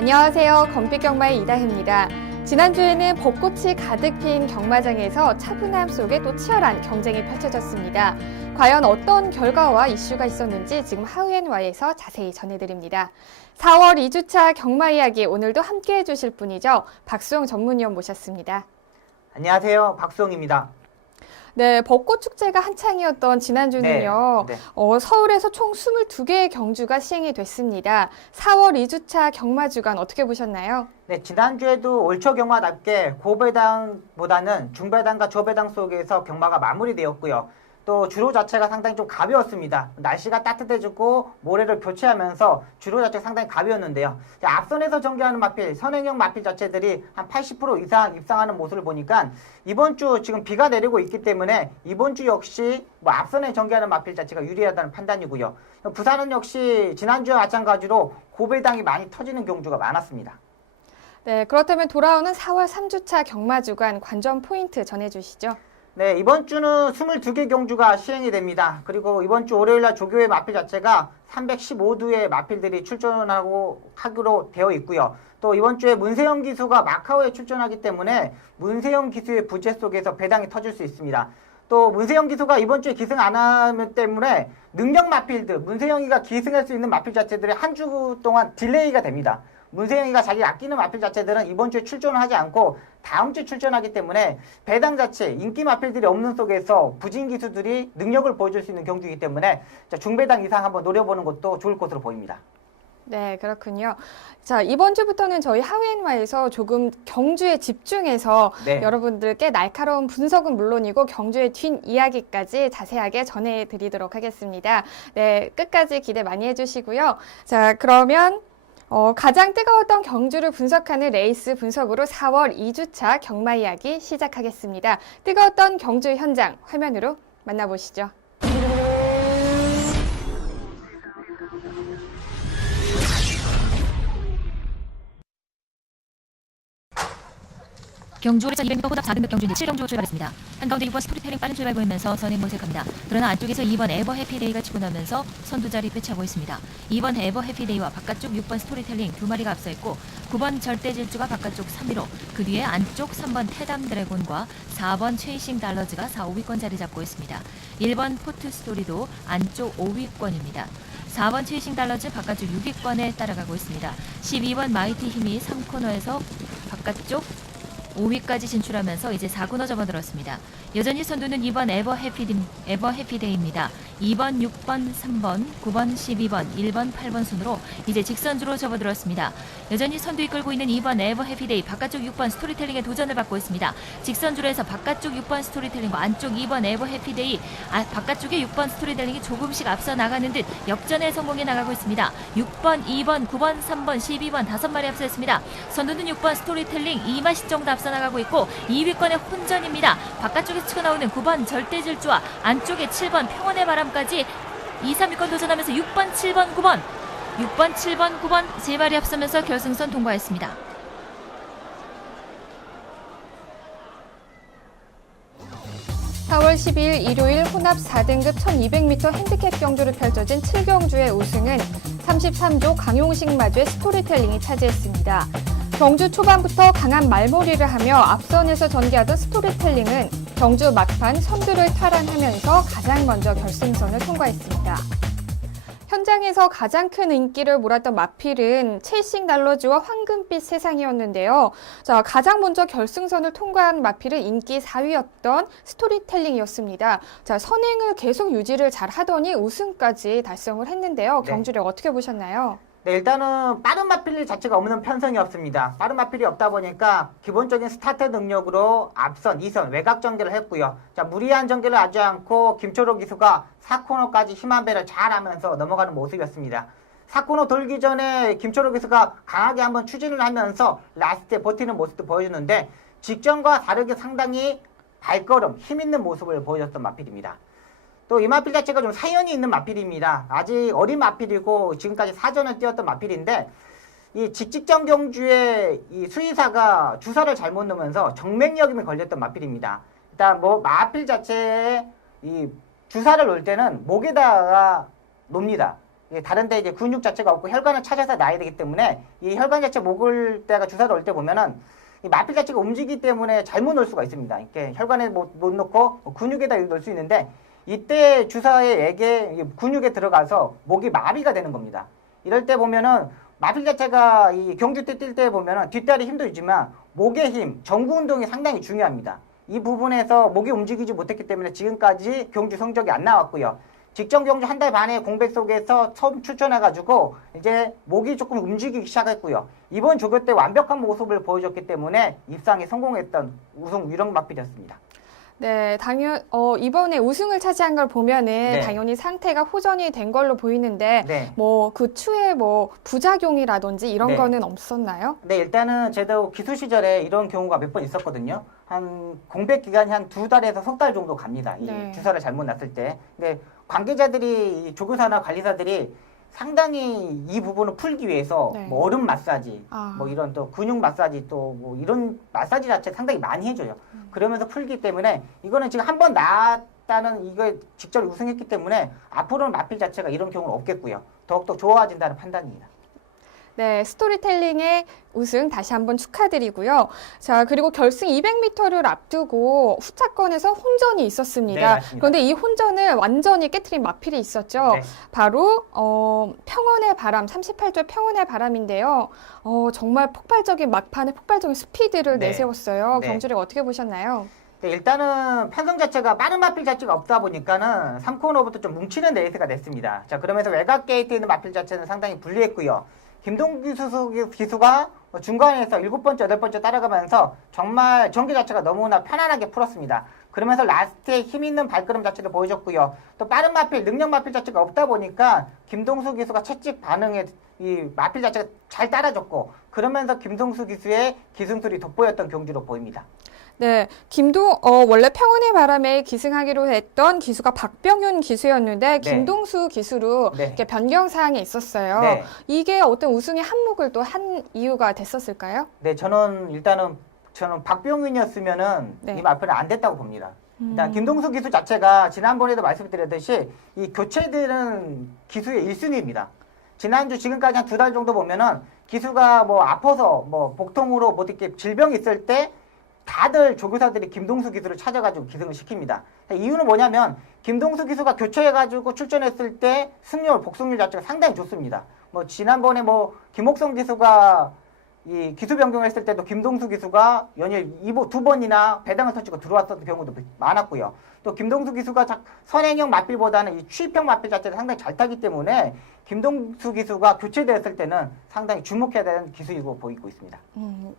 안녕하세요. 건빛경마의 이다혜입니다. 지난주에는 벚꽃이 가득 핀 경마장에서 차분함 속에 또 치열한 경쟁이 펼쳐졌습니다. 과연 어떤 결과와 이슈가 있었는지 지금 하우앤와이에서 자세히 전해드립니다. 4월 2주차 경마 이야기 오늘도 함께해 주실 분이죠. 박수영 전문위원 모셨습니다. 안녕하세요. 박수영입니다. 네, 벚꽃 축제가 한창이었던 지난주는요. 네. 서울에서 총 22개의 경주가 시행이 됐습니다. 4월 2주차 경마 주간 어떻게 보셨나요? 네, 지난주에도 올초 경마답게 고배당보다는 중배당과 저배당 속에서 경마가 마무리되었고요. 또 주로 자체가 상당히 좀 가벼웠습니다. 날씨가 따뜻해지고 모래를 교체하면서 주로 자체가 상당히 가벼웠는데요. 앞선에서 전개하는 마필, 선행형 마필 자체들이 한 80% 이상 입상하는 모습을 보니까 이번 주 지금 비가 내리고 있기 때문에 이번 주 역시 앞선에 전개하는 마필 자체가 유리하다는 판단이고요. 부산은 역시 지난주와 마찬가지로 고배당이 많이 터지는 경주가 많았습니다. 네, 그렇다면 돌아오는 4월 3주차 경마 주간 관전 포인트 전해주시죠. 네, 이번 주는 22개 경주가 시행이 됩니다. 그리고 이번 주 월요일날 조교회 마필 자체가 315두의 마필들이 하기로 되어 있고요. 또 이번 주에 문세영 기수가 마카오에 출전하기 때문에 문세영 기수의 부재 속에서 배당이 터질 수 있습니다. 또 문세영 기수가 이번 주에 기승 안 하기 때문에 능력 마필들, 문세영이가 기승할 수 있는 마필 자체들이 한 주 동안 딜레이가 됩니다. 문세영이가 자기 아끼는 마필 자체들은 이번 주에 출전을 하지 않고 다음 주에 출전하기 때문에 배당 자체, 인기 마필들이 없는 속에서 부진 기수들이 능력을 보여줄 수 있는 경주이기 때문에 중배당 이상 한번 노려보는 것도 좋을 것으로 보입니다. 네, 그렇군요. 자, 이번 주부터는 저희 하우앤와에서 조금 경주에 집중해서 여러분들께 날카로운 분석은 물론이고 경주의 뒷이야기까지 자세하게 전해드리도록 하겠습니다. 네, 끝까지 기대 많이 해주시고요. 자, 그러면 가장 뜨거웠던 경주를 분석하는 레이스 분석으로 4월 2주차 경마 이야기 시작하겠습니다. 뜨거웠던 경주 현장 화면으로 만나보시죠. 경주 오래전 200m 호답 4등급 경주 7경주 출발했습니다. 한가운데 6번 스토리텔링 빠른 출발 보이면서 선행 모색합니다. 그러나 안쪽에서 2번 에버 해피데이가 치고 나면서 선두 자리 꿰차고 있습니다. 2번 에버 해피데이와 바깥쪽 6번 스토리텔링 두 마리가 앞서 있고 9번 절대질주가 바깥쪽 3위로 그 뒤에 안쪽 3번 테담 드래곤과 4번 체이싱 달러즈가 4, 5위권 자리 잡고 있습니다. 1번 포트 스토리도 안쪽 5위권입니다. 4번 체이싱 달러즈 바깥쪽 6위권에 따라가고 있습니다. 12번 마이티 힘이 3코너에서 바깥쪽 5위까지 진출하면서 이제 4코너 접어들었습니다. 여전히 선두는 2번 에버 해피데이입니다. 2번, 6번, 3번, 9번, 12번, 1번, 8번 순으로 이제 직선주로 접어들었습니다. 여전히 선두 이끌고 있는 2번 에버 해피데이 바깥쪽 6번 스토리텔링의 도전을 받고 있습니다. 직선주로 해서 바깥쪽 6번 스토리텔링과 안쪽 2번 에버 해피데이 바깥쪽에 6번 스토리텔링이 조금씩 앞서 나가는 듯 역전에 성공해 나가고 있습니다. 6번, 2번, 9번, 3번, 12번 5마리 앞서있습니다. 선두는 6번 스토리텔링 2마씩 정도 앞서 나가고 있고 2위권의 혼전입니다. 바깥쪽에 치고 나오는 9번 절대질주와 안쪽에 7번 평온의 바람까지 2, 3위권 도전하면서 6번, 7번, 9번 6번, 7번, 9번 세 마리 앞서면서 결승선 통과했습니다. (4월 12일) 일요일 혼합 4등급 1200m 핸디캡 경주를 펼쳐진 7경주의 우승은 33조 강용식 마주의 스토리텔링이 차지했습니다. 경주 초반부터 강한 말몰이를 하며 앞선에서 전개하던 스토리텔링은 경주 막판 선두를 탈환하면서 가장 먼저 결승선을 통과했습니다. 현장에서 가장 큰 인기를 몰았던 마필은 체이싱 달러즈와 황금빛 세상이었는데요. 자, 가장 먼저 결승선을 통과한 마필은 인기 4위였던 스토리텔링이었습니다. 자, 선행을 계속 유지를 잘 하더니 우승까지 달성을 했는데요. 경주력 어떻게 보셨나요? 네, 일단은 빠른 마필 자체가 없는 편성이 없습니다. 빠른 마필이 없다 보니까 기본적인 스타트 능력으로 앞선, 2선, 외곽 전개를 했고요. 자, 무리한 전개를 하지 않고 김초록 기수가 4코너까지 힘한 배를 잘 하면서 넘어가는 모습이었습니다. 4코너 돌기 전에 김초록 기수가 강하게 한번 추진을 하면서 라스트에 버티는 모습도 보여주는데 직전과 다르게 상당히 발걸음, 힘 있는 모습을 보여줬던 마필입니다. 또 이 마필 자체가 좀 사연이 있는 마필입니다. 아직 어린 마필이고 지금까지 사전을 뛰었던 마필인데 이 직직전 경주에 이 수의사가 주사를 잘못 넣으면서 정맥력임이 걸렸던 마필입니다. 일단 마필 자체에 이 주사를 놓을 때는 목에다가 놉니다. 다른 데 이제 근육 자체가 없고 혈관을 찾아서 놔야 되기 때문에 이 혈관 자체 목을 때가 주사를 올 때 보면은 이 마필 자체가 움직이기 때문에 잘못 넣을 수가 있습니다. 이렇게 혈관에 못 넣고 근육에다 넣을 수 있는데 이때 주사의 액에 근육에 들어가서 목이 마비가 되는 겁니다. 이럴 때 보면은 마필 자체가 이 경주 때 뛸 때 보면은 뒷다리 힘도 있지만 목의 힘, 전구 운동이 상당히 중요합니다. 이 부분에서 목이 움직이지 못했기 때문에 지금까지 경주 성적이 안 나왔고요. 직전 경주 한 달 반의 공백 속에서 처음 출전해가지고 이제 목이 조금 움직이기 시작했고요. 이번 조교 때 완벽한 모습을 보여줬기 때문에 입상에 성공했던 우승 유력 마필이었습니다. 네, 이번에 우승을 차지한 걸 보면은 네. 당연히 상태가 호전이 된 걸로 보이는데 네. 뭐 그 추에 뭐 부작용이라든지 이런 네. 거는 없었나요? 네, 일단은 저도 기수 시절에 이런 경우가 몇 번 있었거든요. 한 공백 기간이 한 2달에서 석 달 정도 갑니다. 이 네. 주사를 잘못 놨을 때. 근데 관계자들이 이 조교사나 관리사들이 상당히 이 부분을 풀기 위해서 네. 뭐 얼음 마사지, 아. 뭐 이런 또 근육 마사지 또 뭐 이런 마사지 자체 상당히 많이 해줘요. 그러면서 풀기 때문에 이거는 지금 한 번 나왔다는 이거에 직접 우승했기 때문에 앞으로는 마필 자체가 이런 경우는 없겠고요. 더욱더 좋아진다는 판단입니다. 네, 스토리텔링의 우승 다시 한번 축하드리고요. 자, 그리고 결승 200m를 앞두고 후차권에서 혼전이 네, 있었습니다. 맞습니다. 그런데 이 혼전을 완전히 깨트린 마필이 있었죠. 네. 바로 평원의 바람, 38조 평원의 바람인데요. 정말 폭발적인 막판에 폭발적인 스피드를 네. 내세웠어요. 네. 경주를 어떻게 보셨나요? 네, 일단은 편성 자체가 빠른 마필 자체가 없다 보니까는 3코너부터 좀 뭉치는 레이스가 됐습니다. 자, 그러면서 외곽 게이트에 있는 마필 자체는 상당히 불리했고요. 김동규 기수가 중간에서 7번째, 8번째 따라가면서 정말 전개 자체가 너무나 편안하게 풀었습니다. 그러면서 라스트에 힘 있는 발걸음 자체도 보여줬고요. 또 빠른 마필, 능력 마필 자체가 없다 보니까 김동수 기수가 채찍 반응에 이 마필 자체가 잘 따라줬고 그러면서 김동수 기수의 기승술이 돋보였던 경주로 보입니다. 네, 원래 평온의 바람에 기승하기로 했던 기수가 박병윤 기수였는데 네. 김동수 기수로 네. 이렇게 변경 사항이 있었어요. 네. 이게 어떤 우승의 한몫을 또 한 이유가 됐었을까요? 네, 저는 박병윤이었으면은 네. 이 마필은 안 됐다고 봅니다. 일단 김동수 기수 자체가 지난번에도 말씀드렸듯이 이 교체들은 기수의 1순위입니다. 지난주 지금까지 한 2달 정도 보면은 기수가 뭐 아파서 뭐 복통으로 뭐 이렇게 질병이 있을 때 다들 조교사들이 김동수 기수를 찾아가지고 기승을 시킵니다. 이유는 뭐냐면 김동수 기수가 교체해가지고 출전했을 때 승률, 복승률 자체가 상당히 좋습니다. 뭐 지난번에 뭐 김옥성 기수가 이 기수 변경했을 때도 김동수 기수가 연일 2번이나 배당을 터치고 들어왔던 경우도 많았고요. 또 김동수 기수가 선행형 마필보다는 이 추입형 마필 자체를 상당히 잘 타기 때문에 김동수 기수가 교체되었을 때는 상당히 주목해야 되는 기수이고 보이고 있습니다.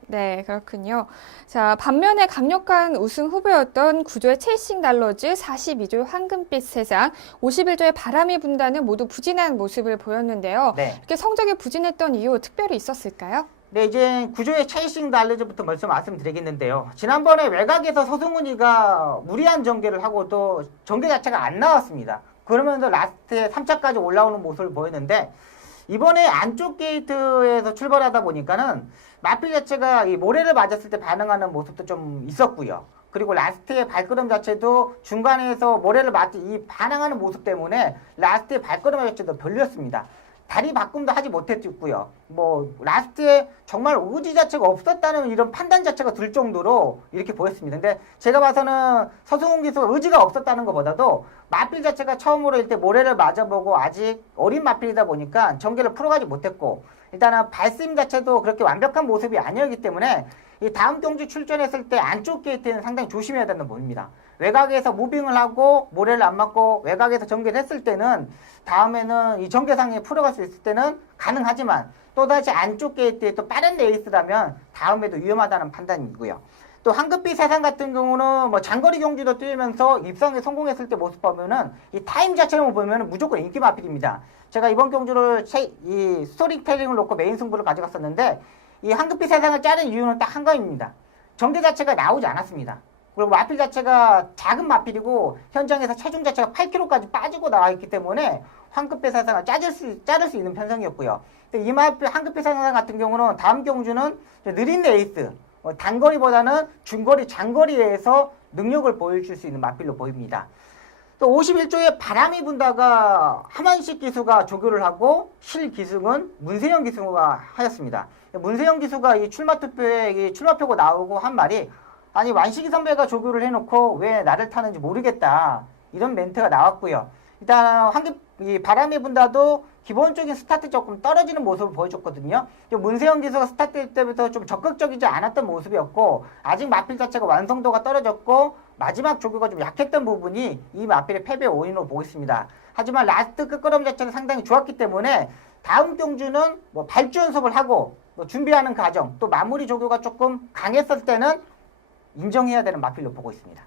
네, 그렇군요. 자, 반면에 강력한 우승 후보였던 구조의 체이싱 달러즈, 42조의 황금빛 세상, 51조의 바람이 분다는 모두 부진한 모습을 보였는데요. 네. 이렇게 성적이 부진했던 이유 특별히 있었을까요? 네, 이제 구조의 체이싱 달러즈부터 먼저 말씀드리겠는데요. 지난번에 외곽에서 서승훈이가 무리한 전개를 하고도 전개 자체가 안 나왔습니다. 그러면서 라스트에 3차까지 올라오는 모습을 보였는데 이번에 안쪽 게이트에서 출발하다 보니까는 마필 자체가 이 모래를 맞았을 때 반응하는 모습도 좀 있었고요. 그리고 라스트의 발걸음 자체도 중간에서 모래를 맞지 이 반응하는 모습 때문에 라스트의 발걸음 자체도 별로였습니다. 다리 바꿈도 하지 못했고요. 뭐 라스트에 정말 의지 자체가 없었다는 이런 판단 자체가 들 정도로 이렇게 보였습니다. 근데 제가 봐서는 서승훈 기수가 의지가 없었다는 것보다도 마필 자체가 처음으로 이때 모래를 맞아보고 아직 어린 마필이다 보니까 전개를 풀어가지 못했고 일단은 발심 자체도 그렇게 완벽한 모습이 아니었기 때문에 이 다음 경주 출전했을 때 안쪽 게이트는 상당히 조심해야 된다는 부분입니다. 외곽에서 무빙을 하고 모래를 안 맞고 외곽에서 전개를 했을 때는 다음에는 이 전개상에 풀어갈 수 있을 때는 가능하지만 또다시 안쪽 게이트에 또 빠른 레이스라면 다음에도 위험하다는 판단이고요. 또 황금빛 세상 같은 경우는 뭐 장거리 경주도 뛰면서 입상에 성공했을 때 모습 보면은 이 타임 자체를 보면은 무조건 인기 마필입니다. 제가 이번 경주를 이 스토리텔링을 놓고 메인 승부를 가져갔었는데 이 황금빛 세상을 자른 이유는 딱 한 가지입니다. 전개 자체가 나오지 않았습니다. 그리고 마필 자체가 작은 마필이고 현장에서 체중 자체가 8kg까지 빠지고 나와 있기 때문에 황금빛 세상을 자를 수 있는 편성이었고요. 이 마필 황금빛 세상 같은 경우는 다음 경주는 느린 레이스, 단거리보다는 중거리, 장거리에서 능력을 보여줄 수 있는 마필로 보입니다. 또 51조에 바람이 분다가 하만식 기수가 조교를 하고 실 기승은 문세영 기수가 하였습니다. 문세영 기수가 이 출마 투표에 이 출마표가 나오고 한 말이 아니 완식이 선배가 조교를 해놓고 왜 나를 타는지 모르겠다 이런 멘트가 나왔고요. 일단 이 바람이 분다도 기본적인 스타트 조금 떨어지는 모습을 보여줬거든요. 문세영 기수가 스타트 때부터 좀 적극적이지 않았던 모습이었고 아직 마필 자체가 완성도가 떨어졌고 마지막 조교가 좀 약했던 부분이 이 마필의 패배 원인으로 보고 있습니다. 하지만 라스트 끝걸음 자체는 상당히 좋았기 때문에 다음 경주는 뭐 발주 연습을 하고 뭐 준비하는 과정 또 마무리 조교가 조금 강했을 때는 인정해야 되는 마필로 보고 있습니다.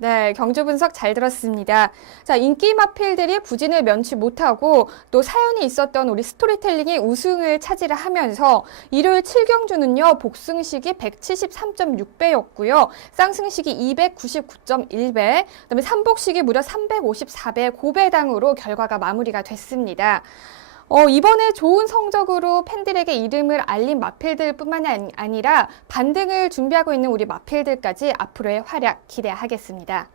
네, 경주 분석 잘 들었습니다. 자, 인기 마필들이 부진을 면치 못하고 또 사연이 있었던 우리 스토리텔링이 우승을 차지를 하면서 일요일 7경주는요, 복승식이 173.6배였고요. 쌍승식이 299.1배, 그다음에 삼복식이 무려 354배 고배당으로 결과가 마무리가 됐습니다. 이번에 좋은 성적으로 팬들에게 이름을 알린 마필들뿐만 아니라 반등을 준비하고 있는 우리 마필들까지 앞으로의 활약 기대하겠습니다.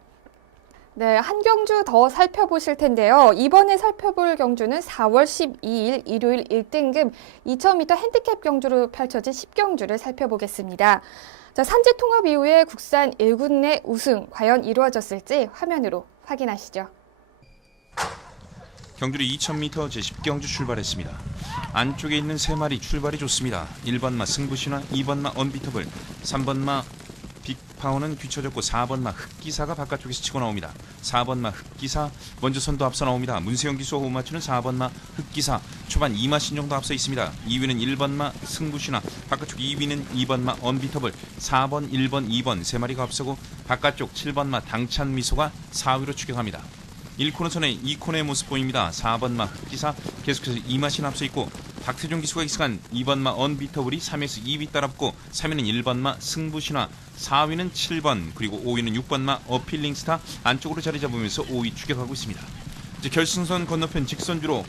네, 한 경주 더 살펴보실 텐데요. 이번에 살펴볼 경주는 4월 12일 일요일 1등급 2000m 핸디캡 경주로 펼쳐진 10경주를 살펴보겠습니다. 자, 산지 통합 이후에 국산 1군 내 우승 과연 이루어졌을지 화면으로 확인하시죠. 경주리 2000m 제10경주 출발했습니다. 안쪽에 있는 3마리 출발이 좋습니다. 1번마 승부신화, 2번마 언비터블, 3번마 빅파워는 뒤쳐졌고 4번마 흑기사가 바깥쪽에서 치고 나옵니다. 4번마 흑기사 먼저 선두 앞서 나옵니다. 문세영 기수와 호흡 맞추는 4번마 흑기사 초반 2마신 정도 앞서 있습니다. 2위는 1번마 승부신화, 바깥쪽 2위는 2번마 언비터블, 4번, 1번, 2번 3마리가 앞서고 바깥쪽 7번마 당찬미소가 4위로 추격합니다. 1코너선의 2코너의 모습 보입니다. 4번마 흑기사 계속해서 2마신 앞서 있고 박태종 기수가 익숙한 2번마 언비터블이 3위에서 2위 따라붙고 3위는 1번마 승부신화, 4위는 7번 그리고 5위는 6번마 어필링스타 안쪽으로 자리 잡으면서 5위 추격하고 있습니다. 이제 결승선 건너편 직선주로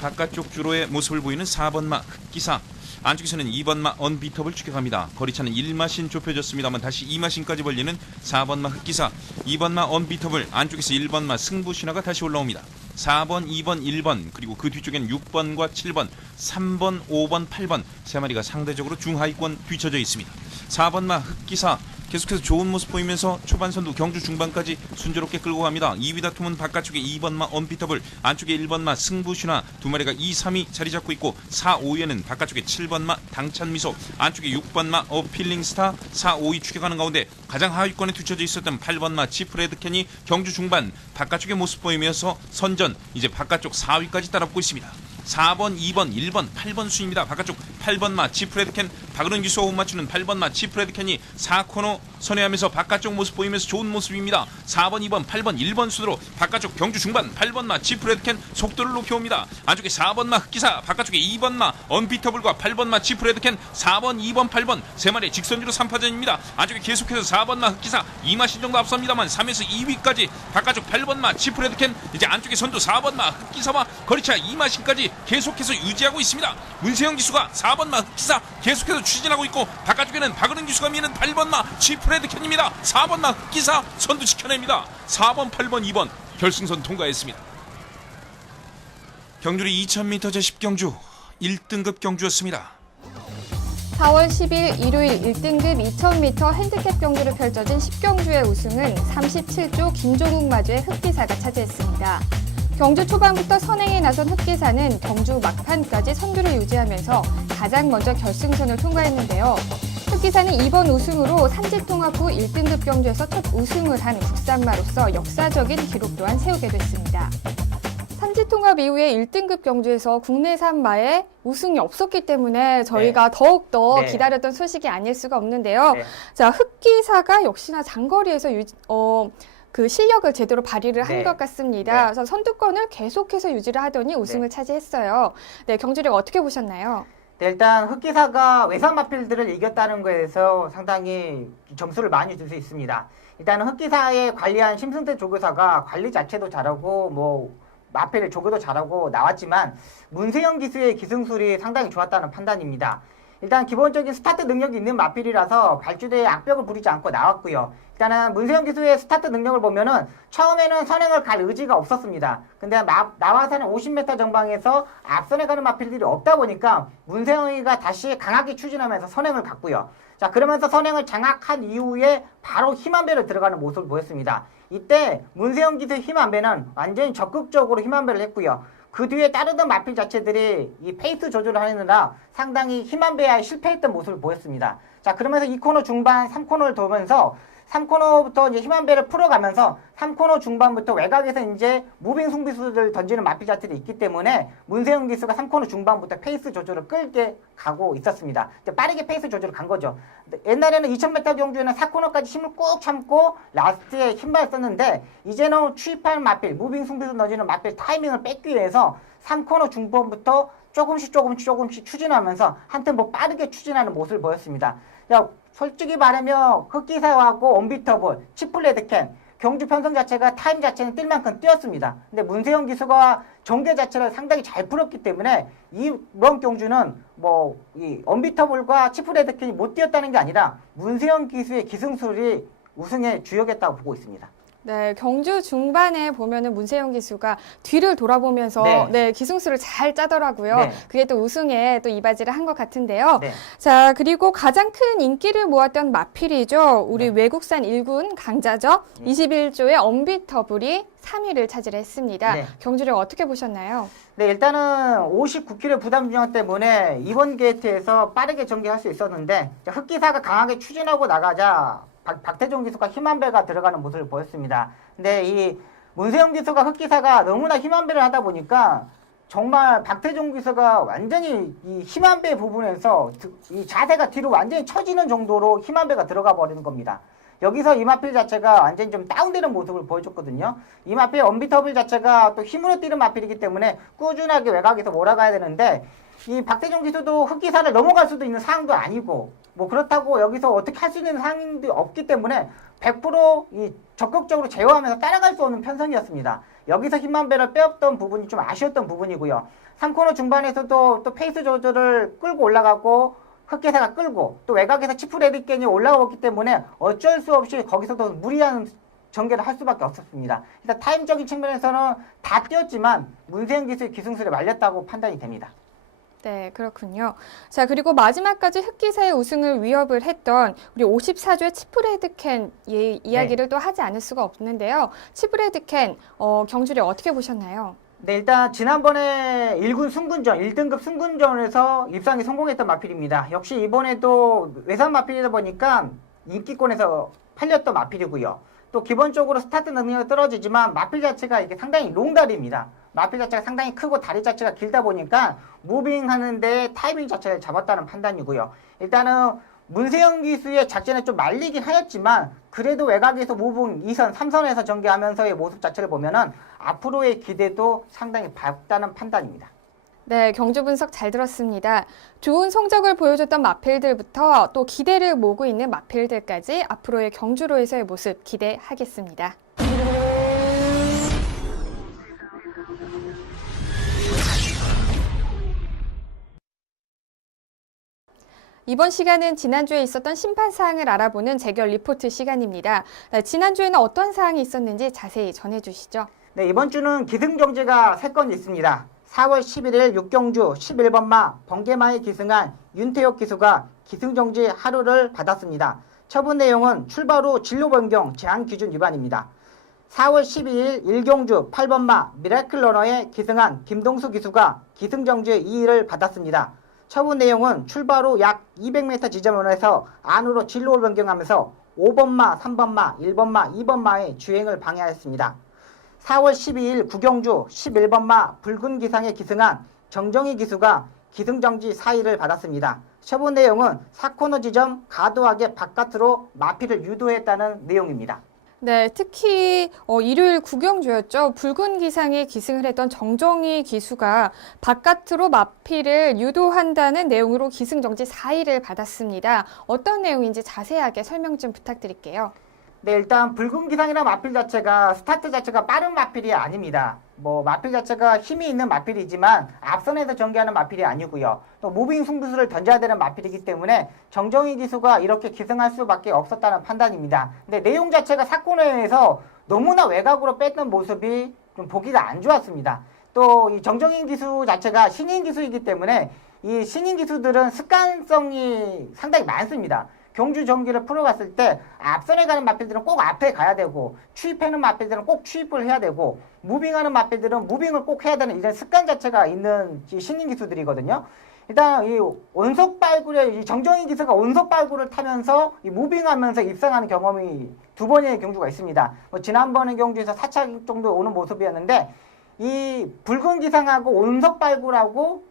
바깥쪽 주로의 모습을 보이는 4번마 흑기사 안쪽에서는 2번마 언비터블 추격합니다. 거리차는 1마신 좁혀졌습니다만 다시 2마신까지 벌리는 4번마 흑기사, 2번마 언비터블 안쪽에서 1번마 승부신화가 다시 올라옵니다. 4번, 2번, 1번 그리고 그 뒤쪽에는 6번과 7번, 3번, 5번, 8번 3마리가 상대적으로 중하위권 뒤쳐져 있습니다. 4번마 흑기사 계속해서 좋은 모습 보이면서 초반 선두 경주 중반까지 순조롭게 끌고 갑니다. 2위 다툼은 바깥쪽에 2번마 언비터블 안쪽에 1번마 승부신화 2마리가 2, 3위 자리 잡고 있고 4, 5위에는 바깥쪽에 7번마 당찬미소 안쪽에 6번마 어필링스타 4, 5위 추격하는 가운데 가장 하위권에 뒤쳐져 있었던 8번마 지프레드캔이 경주 중반 바깥쪽에 모습 보이면서 선전 이제 바깥쪽 4위까지 따라붙고 있습니다. 4번, 2번, 1번, 8번 수입니다. 바깥쪽 8번마 지프레드캔 박은은 기수와 호흡 맞추는 8번마 지프레드캔이 4코너 선회하면서 바깥쪽 모습 보이면서 좋은 모습입니다. 4번, 2번, 8번, 1번 순으로 바깥쪽 경주 중반 8번마 지프레드캔 속도를 높여옵니다. 안쪽에 4번마 흑기사 바깥쪽에 2번마 언비터블과 8번마 지프레드캔 4번, 2번, 8번 3마리 직선주로 3파전입니다. 안쪽에 계속해서 4번마 흑기사 2마신 정도 앞섭니다만 3에서 2위까지 바깥쪽 8번마 지프레드캔 이제 안쪽에 선두 4번마 흑기사와 거리차 2마신까지 계속해서 유지하고 있습니다. 문세영 기수가 4번마 흑기사 계속해서 추진하고 있고 바깥쪽에는 박은은 기수가 미는 8번마 지프레드캔입니다. 4번마 흑기사 선두 지켜냅니다. 4번, 8번, 2번 결승선 통과했습니다. 경주리 2000m 제10경주 1등급 경주였습니다. 4월 10일 일요일 1등급 2000m 핸디캡 경주를 펼쳐진 10경주의 우승은 37조 김종욱 마주의 흑기사가 차지했습니다. 경주 초반부터 선행에 나선 흑기사는 경주 막판까지 선두를 유지하면서 가장 먼저 결승선을 통과했는데요. 흑기사는 이번 우승으로 산지통합 후 1등급 경주에서 첫 우승을 한 국산마로서 역사적인 기록 또한 세우게 됐습니다. 산지통합 이후에 1등급 경주에서 국내산 마에 우승이 없었기 때문에 저희가 더욱더 기다렸던 소식이 아닐 수가 없는데요. 자, 흑기사가 역시나 장거리에서 그 실력을 제대로 발휘를 한 것 같습니다. 그래서 선두권을 계속해서 유지를 하더니 우승을 차지했어요. 네, 경주력 어떻게 보셨나요? 네, 일단 흑기사가 외산 마필들을 이겼다는 거에서 상당히 점수를 많이 줄 수 있습니다. 일단은 흑기사에 관리한 심승태 조교사가 관리 자체도 잘하고 뭐 마필 조교도 잘하고 나왔지만 문세영 기수의 기승술이 상당히 좋았다는 판단입니다. 일단 기본적인 스타트 능력이 있는 마필이라서 발주대에 악벽을 부리지 않고 나왔고요. 일단은 문세영 기수의 스타트 능력을 보면은 처음에는 선행을 갈 의지가 없었습니다. 근데 나와서는 50m 전방에서 앞선에 가는 마필들이 없다 보니까 문세영이가 다시 강하게 추진하면서 선행을 갔고요. 자, 그러면서 선행을 장악한 이후에 바로 힘한배를 들어가는 모습을 보였습니다. 이때 문세영 기수의 힘한배는 완전히 적극적으로 힘한배를 했고요. 그 뒤에 따르던 마필 자체들이 이 페이스 조절을 하느라 상당히 힘한배에 실패했던 모습을 보였습니다. 자, 그러면서 2코너 중반 3코너를 돌면서 3코너부터 이제 힘한배를 풀어가면서 3코너 중반부터 외곽에서 이제 무빙 승비수를 던지는 마필 자체들이 있기 때문에 문세영 기수가 3코너 중반부터 페이스 조절을 끌게 가고 있었습니다. 빠르게 페이스 조절을 간 거죠. 옛날에는 2000m 경주에는 4코너까지 힘을 꾹 참고 라스트에 힘을 썼는데 이제는 추입할 마필, 무빙 승비수 던지는 마필 타이밍을 뺏기 위해서 3코너 중반부터 조금씩 추진하면서 한 템포 빠르게 추진하는 모습을 보였습니다. 야, 솔직히 말하면 흑기사하고 언비터블, 치플레드캔, 경주 편성 자체가 타임 자체는 뛸 만큼 뛰었습니다. 근데 문세영 기수가 전개 자체를 상당히 잘 풀었기 때문에 이번 경주는 이 언비터블과 치플레드캔이 못 뛰었다는 게 아니라 문세영 기수의 기승술이 우승의 주역이었다고 보고 있습니다. 네, 경주 중반에 보면은 문세영 기수가 뒤를 돌아보면서 기승수를 잘 짜더라고요. 네. 그게 또 우승에 또 이바지를 한 것 같은데요. 네. 자, 그리고 가장 큰 인기를 모았던 마필이죠. 우리 네. 외국산 1군 강자죠. 21조의 언비터블이 3위를 차지했습니다. 네. 경주를 어떻게 보셨나요? 네, 일단은 59kg 부담 중량 때문에 이번 게이트에서 빠르게 전개할 수 있었는데 흑기사가 강하게 추진하고 나가자 박태종 기수가 힘한배가 들어가는 모습을 보였습니다. 근데 이 문세영 기수가 흑기사가 너무나 힘한배를 하다 보니까 정말 박태종 기수가 완전히 이 힘한배 부분에서 이 자세가 뒤로 완전히 처지는 정도로 힘한배가 들어가 버리는 겁니다. 여기서 이마필 자체가 완전히 좀 다운되는 모습을 보여줬거든요. 이마필 언비터블 자체가 또 힘으로 뛰는 마필이기 때문에 꾸준하게 외곽에서 몰아가야 되는데 이 박태종 기수도 흑기사를 넘어갈 수도 있는 상황도 아니고 그렇다고 여기서 어떻게 할 수 있는 상황도 없기 때문에 100% 이 적극적으로 제어하면서 따라갈 수 없는 편성이었습니다. 여기서 힘만배를 빼었던 부분이 좀 아쉬웠던 부분이고요. 3코너 중반에서도 또 페이스 조절을 끌고 올라가고 흑기사가 끌고 또 외곽에서 치프레디켄이 올라오기 때문에 어쩔 수 없이 거기서도 무리한 전개를 할 수밖에 없었습니다. 일단 타임적인 측면에서는 다 뛰었지만 문세영 기수의 기승술에 말렸다고 판단이 됩니다. 네, 그렇군요. 자, 그리고 마지막까지 흑기사의 우승을 위협을 했던 우리 54조의 치프레드캔 이야기를 또 하지 않을 수가 없는데요. 치프레드캔 경주를 어떻게 보셨나요? 네, 일단 지난번에 1군 승군전, 1등급 승군전에서 입상에 성공했던 마필입니다. 역시 이번에도 외산 마필이다 보니까 인기권에서 팔렸던 마필이고요. 또 기본적으로 스타트 능력이 떨어지지만 마필 자체가 이게 상당히 롱다리입니다. 마필 자체가 상당히 크고 다리 자체가 길다 보니까 무빙하는데 타이밍 자체를 잡았다는 판단이고요. 일단은 문세영 기수의 작전에 좀 말리긴 하였지만 그래도 외곽에서 무빙 2선, 3선에서 전개하면서의 모습 자체를 보면은 앞으로의 기대도 상당히 밝다는 판단입니다. 네, 경주 분석 잘 들었습니다. 좋은 성적을 보여줬던 마필들부터 또 기대를 모으고 있는 마필들까지 앞으로의 경주로에서의 모습 기대하겠습니다. 이번 시간은 지난주에 있었던 심판 사항을 알아보는 재결 리포트 시간입니다. 지난주에는 어떤 사항이 있었는지 자세히 전해주시죠. 네, 이번 주는 기승정지가 3건 있습니다. 4월 11일 6경주 11번마 번개마에 기승한 윤태혁 기수가 기승정지 하루를 받았습니다. 처분 내용은 출발 후 진로 변경 제한 기준 위반입니다. 4월 12일 1경주 8번마 미라클 러너에 기승한 김동수 기수가 기승정지 2일을 받았습니다. 처분 내용은 출발 후 약 200m 지점원에서 안으로 진로를 변경하면서 5번마, 3번마, 1번마, 2번마의 주행을 방해하였습니다. 4월 12일 9경주 11번마 붉은 기상에 기승한 정정희 기수가 기승정지 4일을 받았습니다. 처분 내용은 4코너 지점 과도하게 바깥으로 마필을 유도했다는 내용입니다. 네, 특히 일요일 9경주였죠. 붉은 기상에 기승을 했던 정정희 기수가 바깥으로 마필을 유도한다는 내용으로 기승정지 4일을 받았습니다. 어떤 내용인지 자세하게 설명 좀 부탁드릴게요. 네, 일단 붉은 기상이라는 마필 자체가 스타트 자체가 빠른 마필이 아닙니다. 뭐 마필 자체가 힘이 있는 마필이지만 앞선에서 전개하는 마필이 아니고요. 또 무빙 승부수를 던져야 되는 마필이기 때문에 정정희 기수가 이렇게 기승할 수밖에 없었다는 판단입니다. 근데 내용 자체가 사코너에서 너무나 외곽으로 뺐던 모습이 좀 보기가 안 좋았습니다. 또 이 정정희 기수 자체가 신인 기수이기 때문에 이 신인 기수들은 습관성이 상당히 많습니다. 경주 경기를 풀어갔을 때 앞선에 가는 마필들은 꼭 앞에 가야 되고 추입하는 마필들은 꼭 추입을 해야 되고 무빙하는 마필들은 무빙을 꼭 해야 되는 이런 습관 자체가 있는 신인 기수들이거든요. 일단 이 온속 발굴에 이 정정희 기수가 온속 발굴을 타면서 이 무빙하면서 입상하는 경험이 두 번의 경주가 있습니다. 뭐 지난번의 경주에서 4차 정도 오는 모습이었는데 이 붉은 기상하고 온속 발굴하고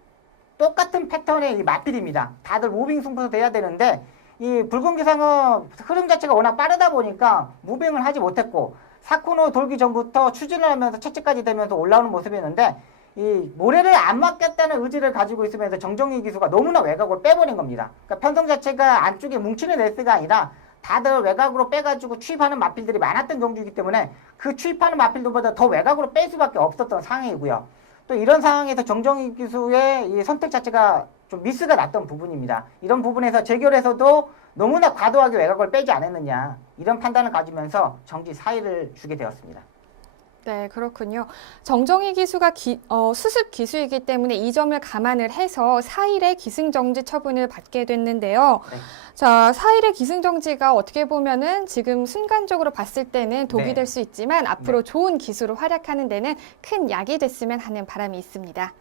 똑같은 패턴의 이 마필입니다. 다들 무빙 승부도 돼야 되는데 이 붉은 기상은 흐름 자체가 워낙 빠르다 보니까 무빙을 하지 못했고 사코노 돌기 전부터 추진을 하면서 채찍까지 되면서 올라오는 모습이었는데 이 모래를 안 맞겠다는 의지를 가지고 있으면서 정정희 기수가 너무나 외곽으로 빼버린 겁니다. 그러니까 편성 자체가 안쪽에 뭉치는 레스가 아니라 다들 외곽으로 빼가지고 추입하는 마필들이 많았던 경주이기 때문에 그 추입하는 마필들보다 더 외곽으로 뺄 수밖에 없었던 상황이고요. 또 이런 상황에서 정정희 기수의 이 선택 자체가 좀 미스가 났던 부분입니다. 이런 부분에서 재결에서도 너무나 과도하게 외곽을 빼지 않았느냐 이런 판단을 가지면서 정지 4위를 주게 되었습니다. 네, 그렇군요. 정정희 기수가 수습 기수이기 때문에 이 점을 감안을 해서 4일의 기승정지 처분을 받게 됐는데요. 네. 자, 4일의 기승정지가 어떻게 보면은 지금 순간적으로 봤을 때는 독이 네. 될 수 있지만 앞으로 네. 좋은 기수로 활약하는 데는 큰 약이 됐으면 하는 바람이 있습니다.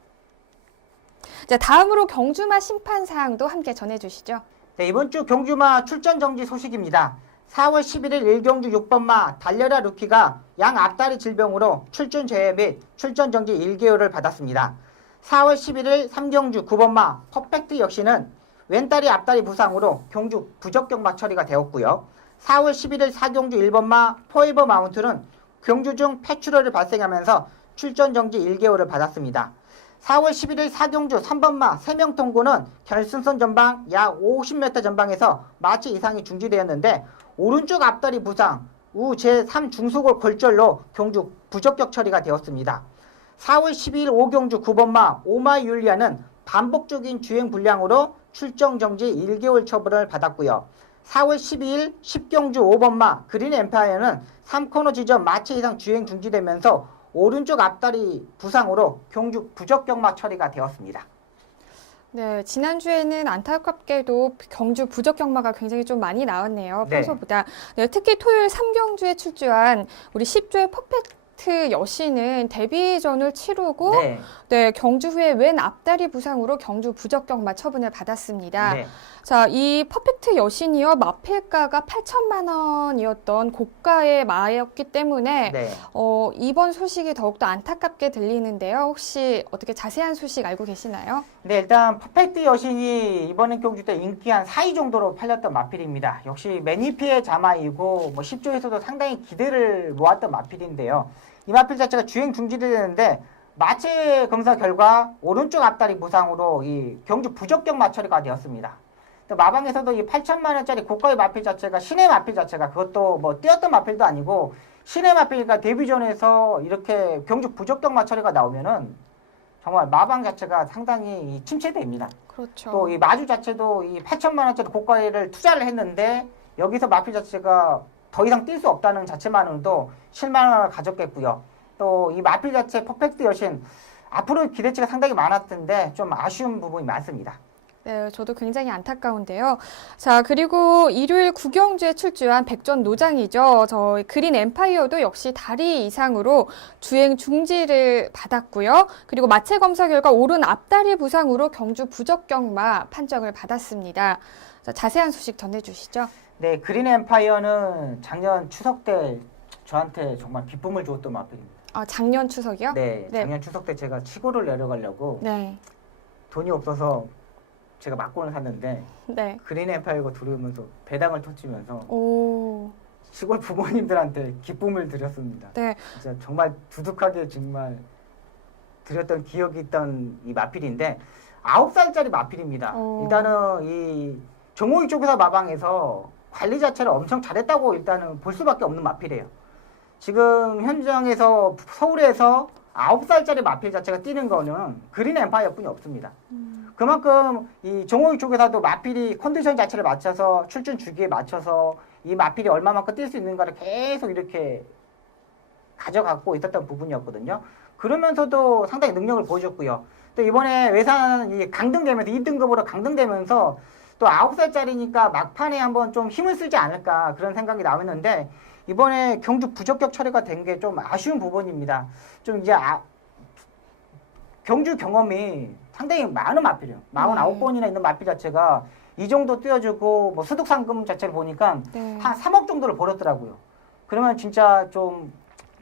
자, 다음으로 경주마 심판 사항도 함께 전해주시죠. 네, 이번 주 경주마 출전 정지 소식입니다. 4월 11일 1경주 6번마 달려라 루키가 양 앞다리 질병으로 출전 제외 및 출전 정지 1개월을 받았습니다. 4월 11일 3경주 9번마 퍼펙트 역시는 왼다리 앞다리 부상으로 경주 부적격마 처리가 되었고요. 4월 11일 4경주 1번마 포에버 마운트는 경주 중 폐출혈을 발생하면서 출전 정지 1개월을 받았습니다. 4월 11일 4경주 3번마 세명통고는 결승선 전방 약 50m 전방에서 마취 이상이 중지되었는데 오른쪽 앞다리 부상, 우 제3중소골 골절로 경주 부적격 처리가 되었습니다. 4월 12일 5경주 9번마 오마이 율리아는 반복적인 주행 불량으로 출정 정지 1개월 처분을 받았고요. 4월 12일 10경주 5번마 그린 엠파이어는 3코너 지점 마취 이상 주행 중지되면서 오른쪽 앞다리 부상으로 경주 부적격마 처리가 되었습니다. 네, 지난주에는 안타깝게도 경주 부적격마가 굉장히 좀 많이 나왔네요. 네. 평소보다. 네, 특히 토요일 3경주에 출주한 우리 10조의 퍼펙트 여신은 데뷔전을 치르고 네. 네, 경주 후에 왼 앞다리 부상으로 경주 부적격마 처분을 받았습니다. 네. 자, 이 퍼펙트 여신이요, 마필가가 8천만 원이었던 고가의 마였기 때문에 네. 이번 소식이 더욱더 안타깝게 들리는데요. 혹시 어떻게 자세한 소식 알고 계시나요? 네, 일단 퍼펙트 여신이 이번 경주 때 인기 한 4위 정도로 팔렸던 마필입니다. 역시 매니피의 자마이고 뭐 10조에서도 상당히 기대를 모았던 마필인데요. 이 마필 자체가 주행 중지되는데 마취 검사 결과 오른쪽 앞다리 부상으로 이 경주 부적격마 처리가 되었습니다. 마방에서도 이 8천만 원짜리 고가의 마필 자체가 신의 마필 자체가 그것도 뭐 뛰었던 마필도 아니고 신의 마필이니까 데뷔전에서 이렇게 경주 부적격마 처리가 나오면은 정말 마방 자체가 상당히 침체됩니다. 그렇죠. 또 이 마주 자체도 이 8천만 원짜리 고가를 투자를 했는데 여기서 마필 자체가 더 이상 뛸 수 없다는 자체만으로도 실망을 가졌겠고요. 또 이 마필 자체 퍼펙트 여신 앞으로 기대치가 상당히 많았던데 좀 아쉬운 부분이 많습니다. 네, 저도 굉장히 안타까운데요. 자, 그리고 일요일 구경주에 출주한 백전 노장이죠. 저 그린 엠파이어도 역시 다리 이상으로 주행 중지를 받았고요. 그리고 마체 검사 결과 오른 앞다리 부상으로 경주 부적격마 판정을 받았습니다. 자, 자세한 소식 전해주시죠. 네, 그린 엠파이어는 작년 추석 때 저한테 정말 기쁨을 주었던 마필입니다. 아, 작년 추석이요? 네, 네. 작년 추석 때 제가 시골을 내려가려고 네. 돈이 없어서 제가 막권을 샀는데 네. 그린 엠파이어가 들어오면서 배당을 터치면서 오. 시골 부모님들한테 기쁨을 드렸습니다. 네. 진짜 정말 두둑하게 정말 드렸던 기억이 있던 이 마필인데 9살짜리 마필입니다. 일단은 이 정호익 조교사 마방에서 관리 자체를 엄청 잘했다고 일단은 볼 수밖에 없는 마필이에요. 지금 현장에서 서울에서 9살짜리 마필 자체가 뛰는 거는 그린 엠파이어뿐이 없습니다. 그만큼 이 정호익 쪽에서도 마필이 컨디션 자체를 맞춰서 출전 주기에 맞춰서 이 마필이 얼마만큼 뛸 수 있는가를 계속 이렇게 가져갖고 있었던 부분이었거든요. 그러면서도 상당히 능력을 보여줬고요. 또 이번에 외산 강등되면서 2등급으로 강등되면서 또 9살짜리니까 막판에 한번 좀 힘을 쓰지 않을까 그런 생각이 나왔는데 이번에 경주 부적격 처리가 된 게 좀 아쉬운 부분입니다. 좀 이제 경주 경험이 상당히 많은 마필이에요. 49번이나 있는 마필 자체가 이 정도 뛰어주고 뭐 소득 상금 자체를 보니까 네. 한 3억 정도를 벌었더라고요. 그러면 진짜 좀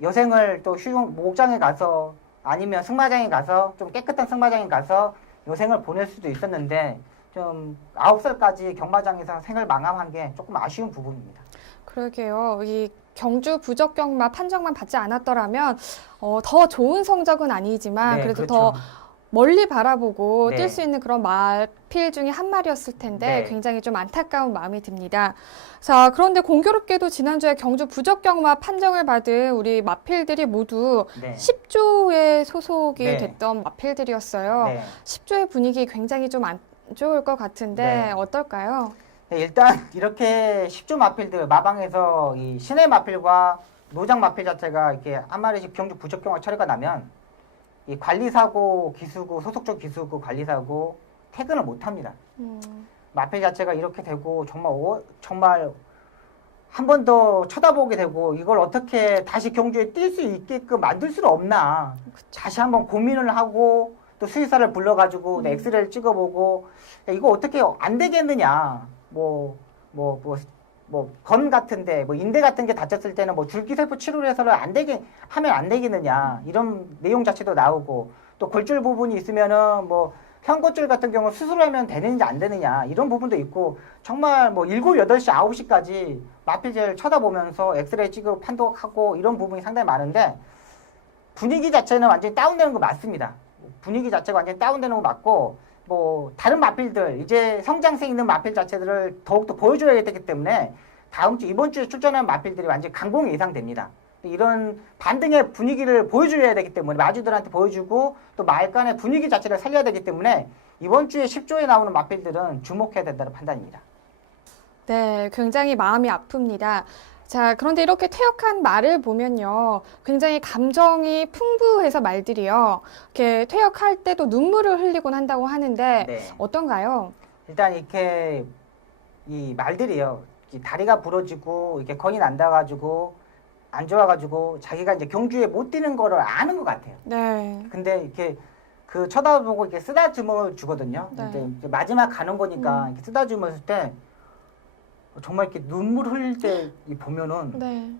여생을 또 목장에 가서 아니면 승마장에 가서 좀 깨끗한 승마장에 가서 여생을 보낼 수도 있었는데 좀 9살까지 경마장에서 생을 마감한 게 조금 아쉬운 부분입니다. 그러게요. 이 경주 부적격마 판정만 받지 않았더라면 더 좋은 성적은 아니지만 네, 그래도 그렇죠. 더 멀리 바라보고 네. 뛸 수 있는 그런 마필 중에 한 마리였을 텐데 네. 굉장히 좀 안타까운 마음이 듭니다. 자, 그런데 공교롭게도 지난주에 경주 부적격마 판정을 받은 우리 마필들이 모두 네. 10조에 소속이 네. 됐던 마필들이었어요. 네. 10조의 분위기 굉장히 좀 안 좋을 것 같은데 네. 어떨까요? 네, 일단 이렇게 10조 마필들 마방에서 이 신의 마필과 노장 마필 자체가 이렇게 한 마리씩 경주 부적격마 처리가 나면 이 관리사고 기수고 소속적 기수고 관리사고 퇴근을 못 합니다. 마필 자체가 이렇게 되고 정말 한 번 더 쳐다보게 되고 이걸 어떻게 다시 경주에 뛸 수 있게끔 만들 수는 없나. 다시 한번 고민을 하고 또 수의사를 불러가지고 엑스레이를 찍어보고 야, 이거 어떻게 안 되겠느냐. 건 같은데 뭐 인대 같은 게 다쳤을 때는 뭐 줄기세포 치료를 해서는 하면 안 되겠느냐. 이런 내용 자체도 나오고 또 골줄 부분이 있으면은 뭐 현고줄 같은 경우 수술하면 되느냐 안 되느냐 이런 부분도 있고 정말 뭐 7, 8시, 9시까지 마필제를 쳐다보면서 엑스레이 찍고 판독하고 이런 부분이 상당히 많은데 분위기 자체는 완전히 다운되는 거 맞습니다. 분위기 자체가 완전히 다운되는 거 맞고 뭐 다른 마필들 이제 성장세 있는 마필 자체들을 더욱더 보여줘야 되기 때문에 다음 주 이번 주에 출전하는 마필들이 완전히 강공이 예상됩니다. 이런 반등의 분위기를 보여줘야 되기 때문에 마주들한테 보여주고 또 말간의 분위기 자체를 살려야 되기 때문에 이번 주에 10조에 나오는 마필들은 주목해야 된다는 판단입니다. 네, 굉장히 마음이 아픕니다. 자, 그런데 이렇게 퇴역한 말을 보면요. 굉장히 감정이 풍부해서 말들이요. 이렇게 퇴역할 때도 눈물을 흘리곤 한다고 하는데 네. 어떤가요? 일단 이렇게 이 말들이요. 이 다리가 부러지고 이렇게 건이 난다가지고 안 좋아가지고 자기가 이제 경주에 못 뛰는 거를 아는 것 같아요. 네. 근데 이렇게 그 쳐다보고 이렇게 쓰다듬어 주거든요. 네. 이제 마지막 가는 거니까 이렇게 쓰다듬었을 때 정말 이렇게 눈물 흘릴 때 보면은 네.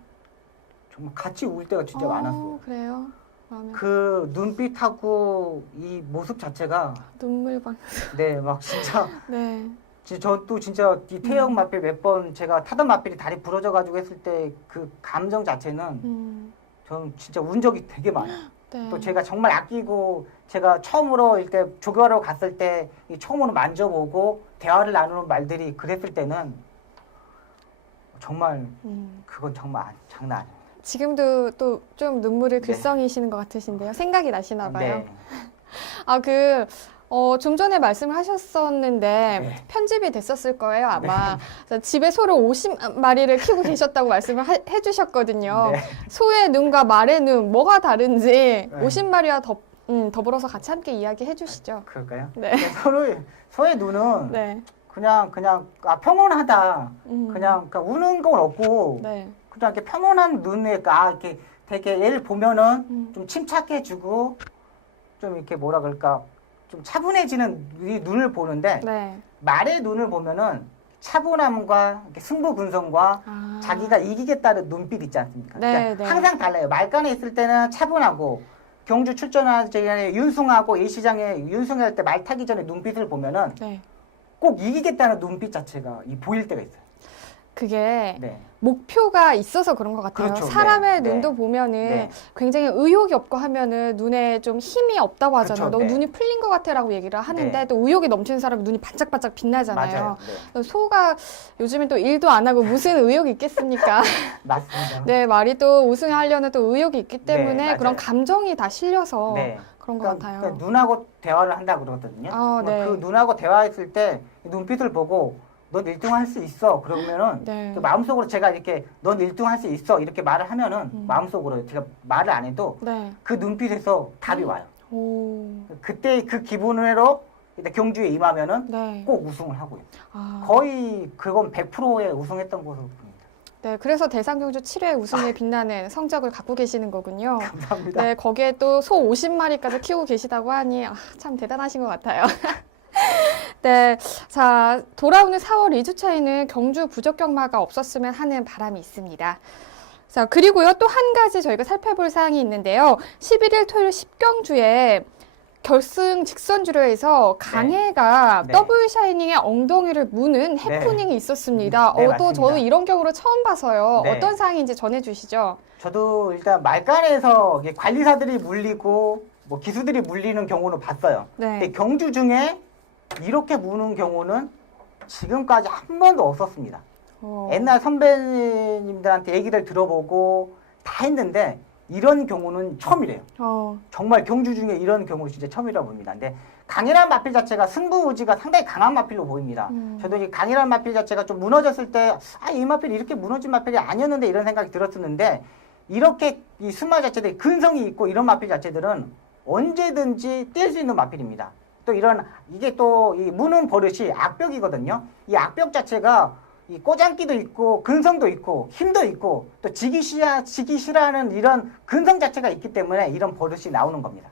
정말 같이 울 때가 진짜 많았어요. 그래요? 마음에 그 눈빛하고 이 모습 자체가 눈물방. 네 막 진짜 네. 저도 진짜 이 태역 마필 몇 번 제가 타던 마필이 다리 부러져가지고 했을 때 그 감정 자체는 저는 진짜 운 적이 되게 많아요. 네. 또 제가 정말 아끼고 제가 처음으로 이렇게 조교하러 갔을 때 처음으로 만져보고 대화를 나누는 말들이 그랬을 때는 정말 그건 정말 장난 아닙니다. 지금도 또 좀 눈물을 네. 글썽이시는 것 같으신데요. 생각이 나시나 봐요. 네. 좀 전에 말씀을 하셨었는데 네. 편집이 됐었을 거예요, 아마. 그래서 집에 소를 50마리를 키우고 계셨다고 말씀을 해주셨거든요. 네. 소의 눈과 말의 눈, 뭐가 다른지 네. 50마리와 더불어서 같이 함께 이야기해 주시죠. 그럴까요? 네. 소의 눈은 네. 그냥 평온하다. 음. 그냥 우는 건 없고 네. 그냥 이렇게 평온한 눈에 이렇게 되게 얘를 보면은 좀 침착해지고 좀 이렇게 뭐라 그럴까 좀 차분해지는 이 눈을 보는데 네. 말의 눈을 보면은 차분함과 이렇게 승부근성과 자기가 이기겠다는 눈빛 있지 않습니까? 네, 그러니까 네. 항상 달라요. 말간에 있을 때는 차분하고 경주 출전할 전에 윤승하고 예시장에 윤승할 때 말 타기 전에 눈빛을 보면은 네. 꼭 이기겠다는 눈빛 자체가 보일 때가 있어요. 그게 네. 목표가 있어서 그런 것 같아요. 그렇죠. 사람의 네. 눈도 네. 보면은 네. 굉장히 의욕이 없고 하면은 눈에 좀 힘이 없다고 하잖아요. 그렇죠. 너 네. 눈이 풀린 것 같아라고 얘기를 하는데 네. 또 의욕이 넘치는 사람은 눈이 반짝반짝 빛나잖아요. 맞아요. 네. 소가 요즘엔 또 일도 안 하고 무슨 의욕이 있겠습니까? 맞습니다. 네, 말이 또 우승하려는 또 의욕이 있기 때문에 맞아요. 그런 감정이 다 실려서 네. 그런 것 그러니까, 같아요. 그러니까 눈하고 대화를 한다 그러거든요. 네. 그 눈하고 대화했을 때 눈빛을 보고 넌 1등 할 수 있어. 그러면은 네. 그 마음속으로 제가 이렇게 넌 1등 할 수 있어. 이렇게 말을 하면은 마음속으로 제가 말을 안 해도 네. 그 눈빛에서 답이 와요. 오. 그때 그 기분으로 일단 경주에 임하면은 네. 꼭 우승을 하고요. 아. 거의 그건 100%의 우승했던 것으로 봅니다. 네, 그래서 대상경주 7회 우승에 빛나는 성적을 갖고 계시는 거군요. 감사합니다. 네, 거기에 또 소 50마리까지 키우고 계시다고 하니 참 대단하신 것 같아요. 네, 자 돌아오는 4월 2주차에는 경주 부적격마가 없었으면 하는 바람이 있습니다. 자 그리고요 또 한 가지 저희가 살펴볼 사항이 있는데요. 11일 토요일 10경주에 결승 직선주로에서 강해가 네. 더블 샤이닝의 엉덩이를 무는 해프닝이 있었습니다. 네, 또 맞습니다. 저도 이런 경우를 처음 봐서요. 네. 어떤 사항인지 전해주시죠. 저도 일단 말간에서 이게 관리사들이 물리고 뭐 기수들이 물리는 경우는 봤어요. 근데 네. 경주 중에 이렇게 무는 경우는 지금까지 한 번도 없었습니다. 옛날 선배님들한테 얘기를 들어보고 다 했는데 이런 경우는 처음이래요. 정말 경주 중에 이런 경우 진짜 처음이라고 봅니다. 근데 강이란 마필 자체가 승부 의지가 상당히 강한 마필로 보입니다. 저도 이 강이란 마필 자체가 좀 무너졌을 때 이 마필이 이렇게 무너진 마필이 아니었는데 이런 생각이 들었었는데 이렇게 이 승마 자체들이 근성이 있고 이런 마필 자체들은 언제든지 뛸 수 있는 마필입니다. 또 이런 이게 또 이 무는 버릇이 악벽이거든요. 이 악벽 자체가 이 꼬장기도 있고 근성도 있고 힘도 있고 또 지기 싫어하는 이런 근성 자체가 있기 때문에 이런 버릇이 나오는 겁니다.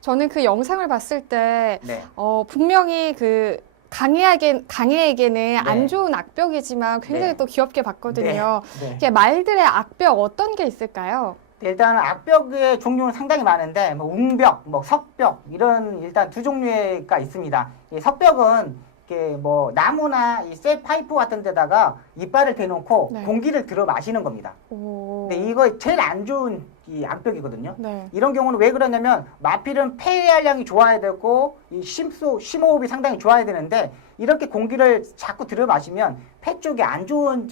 저는 그 영상을 봤을 때 네. 분명히 그 강해에게는 안 네. 좋은 악벽이지만 굉장히 네. 또 귀엽게 봤거든요. 네. 이렇게 말들의 악벽 어떤 게 있을까요? 일단 악벽의 종류는 상당히 많은데 뭐 웅벽, 뭐 석벽 이런 일단 두 종류가 있습니다. 이 석벽은 이렇게 뭐 나무나 이 쇠 파이프 같은 데다가 이빨을 대놓고 네. 공기를 들어 마시는 겁니다. 오. 근데 이거 제일 안 좋은 이 악벽이거든요. 네. 이런 경우는 왜 그러냐면 마필은 폐활량이 좋아야 되고 이 심호흡이 상당히 좋아야 되는데 이렇게 공기를 자꾸 들어 마시면 폐 쪽에 안 좋은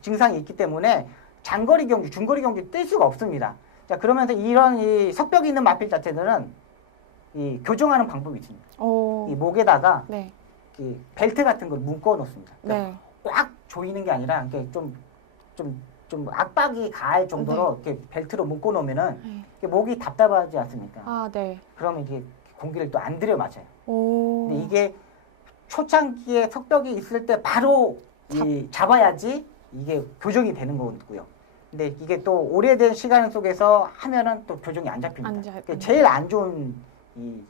증상이 있기 때문에 장거리 경기, 중거리 경기 뛸 수가 없습니다. 자, 그러면서 이런 이 석벽이 있는 마필 자체들은 이 교정하는 방법이 있습니다. 오. 이 목에다가 네. 이 벨트 같은 걸 묶어 놓습니다. 네. 꽉 조이는 게 아니라 이렇게 좀 압박이 가할 정도로 이렇게 벨트로 묶어 놓으면은 네. 이게 목이 답답하지 않습니까? 아, 네. 그러면 이게 공기를 또 안 들여 마셔요. 오. 근데 이게 초창기에 석벽이 있을 때 바로 잡아야지 이게 교정이 되는 거고요. 근데 이게 또 오래된 시간 속에서 하면은 또 교정이 안 잡힙니다. 그게 제일 안 좋은 이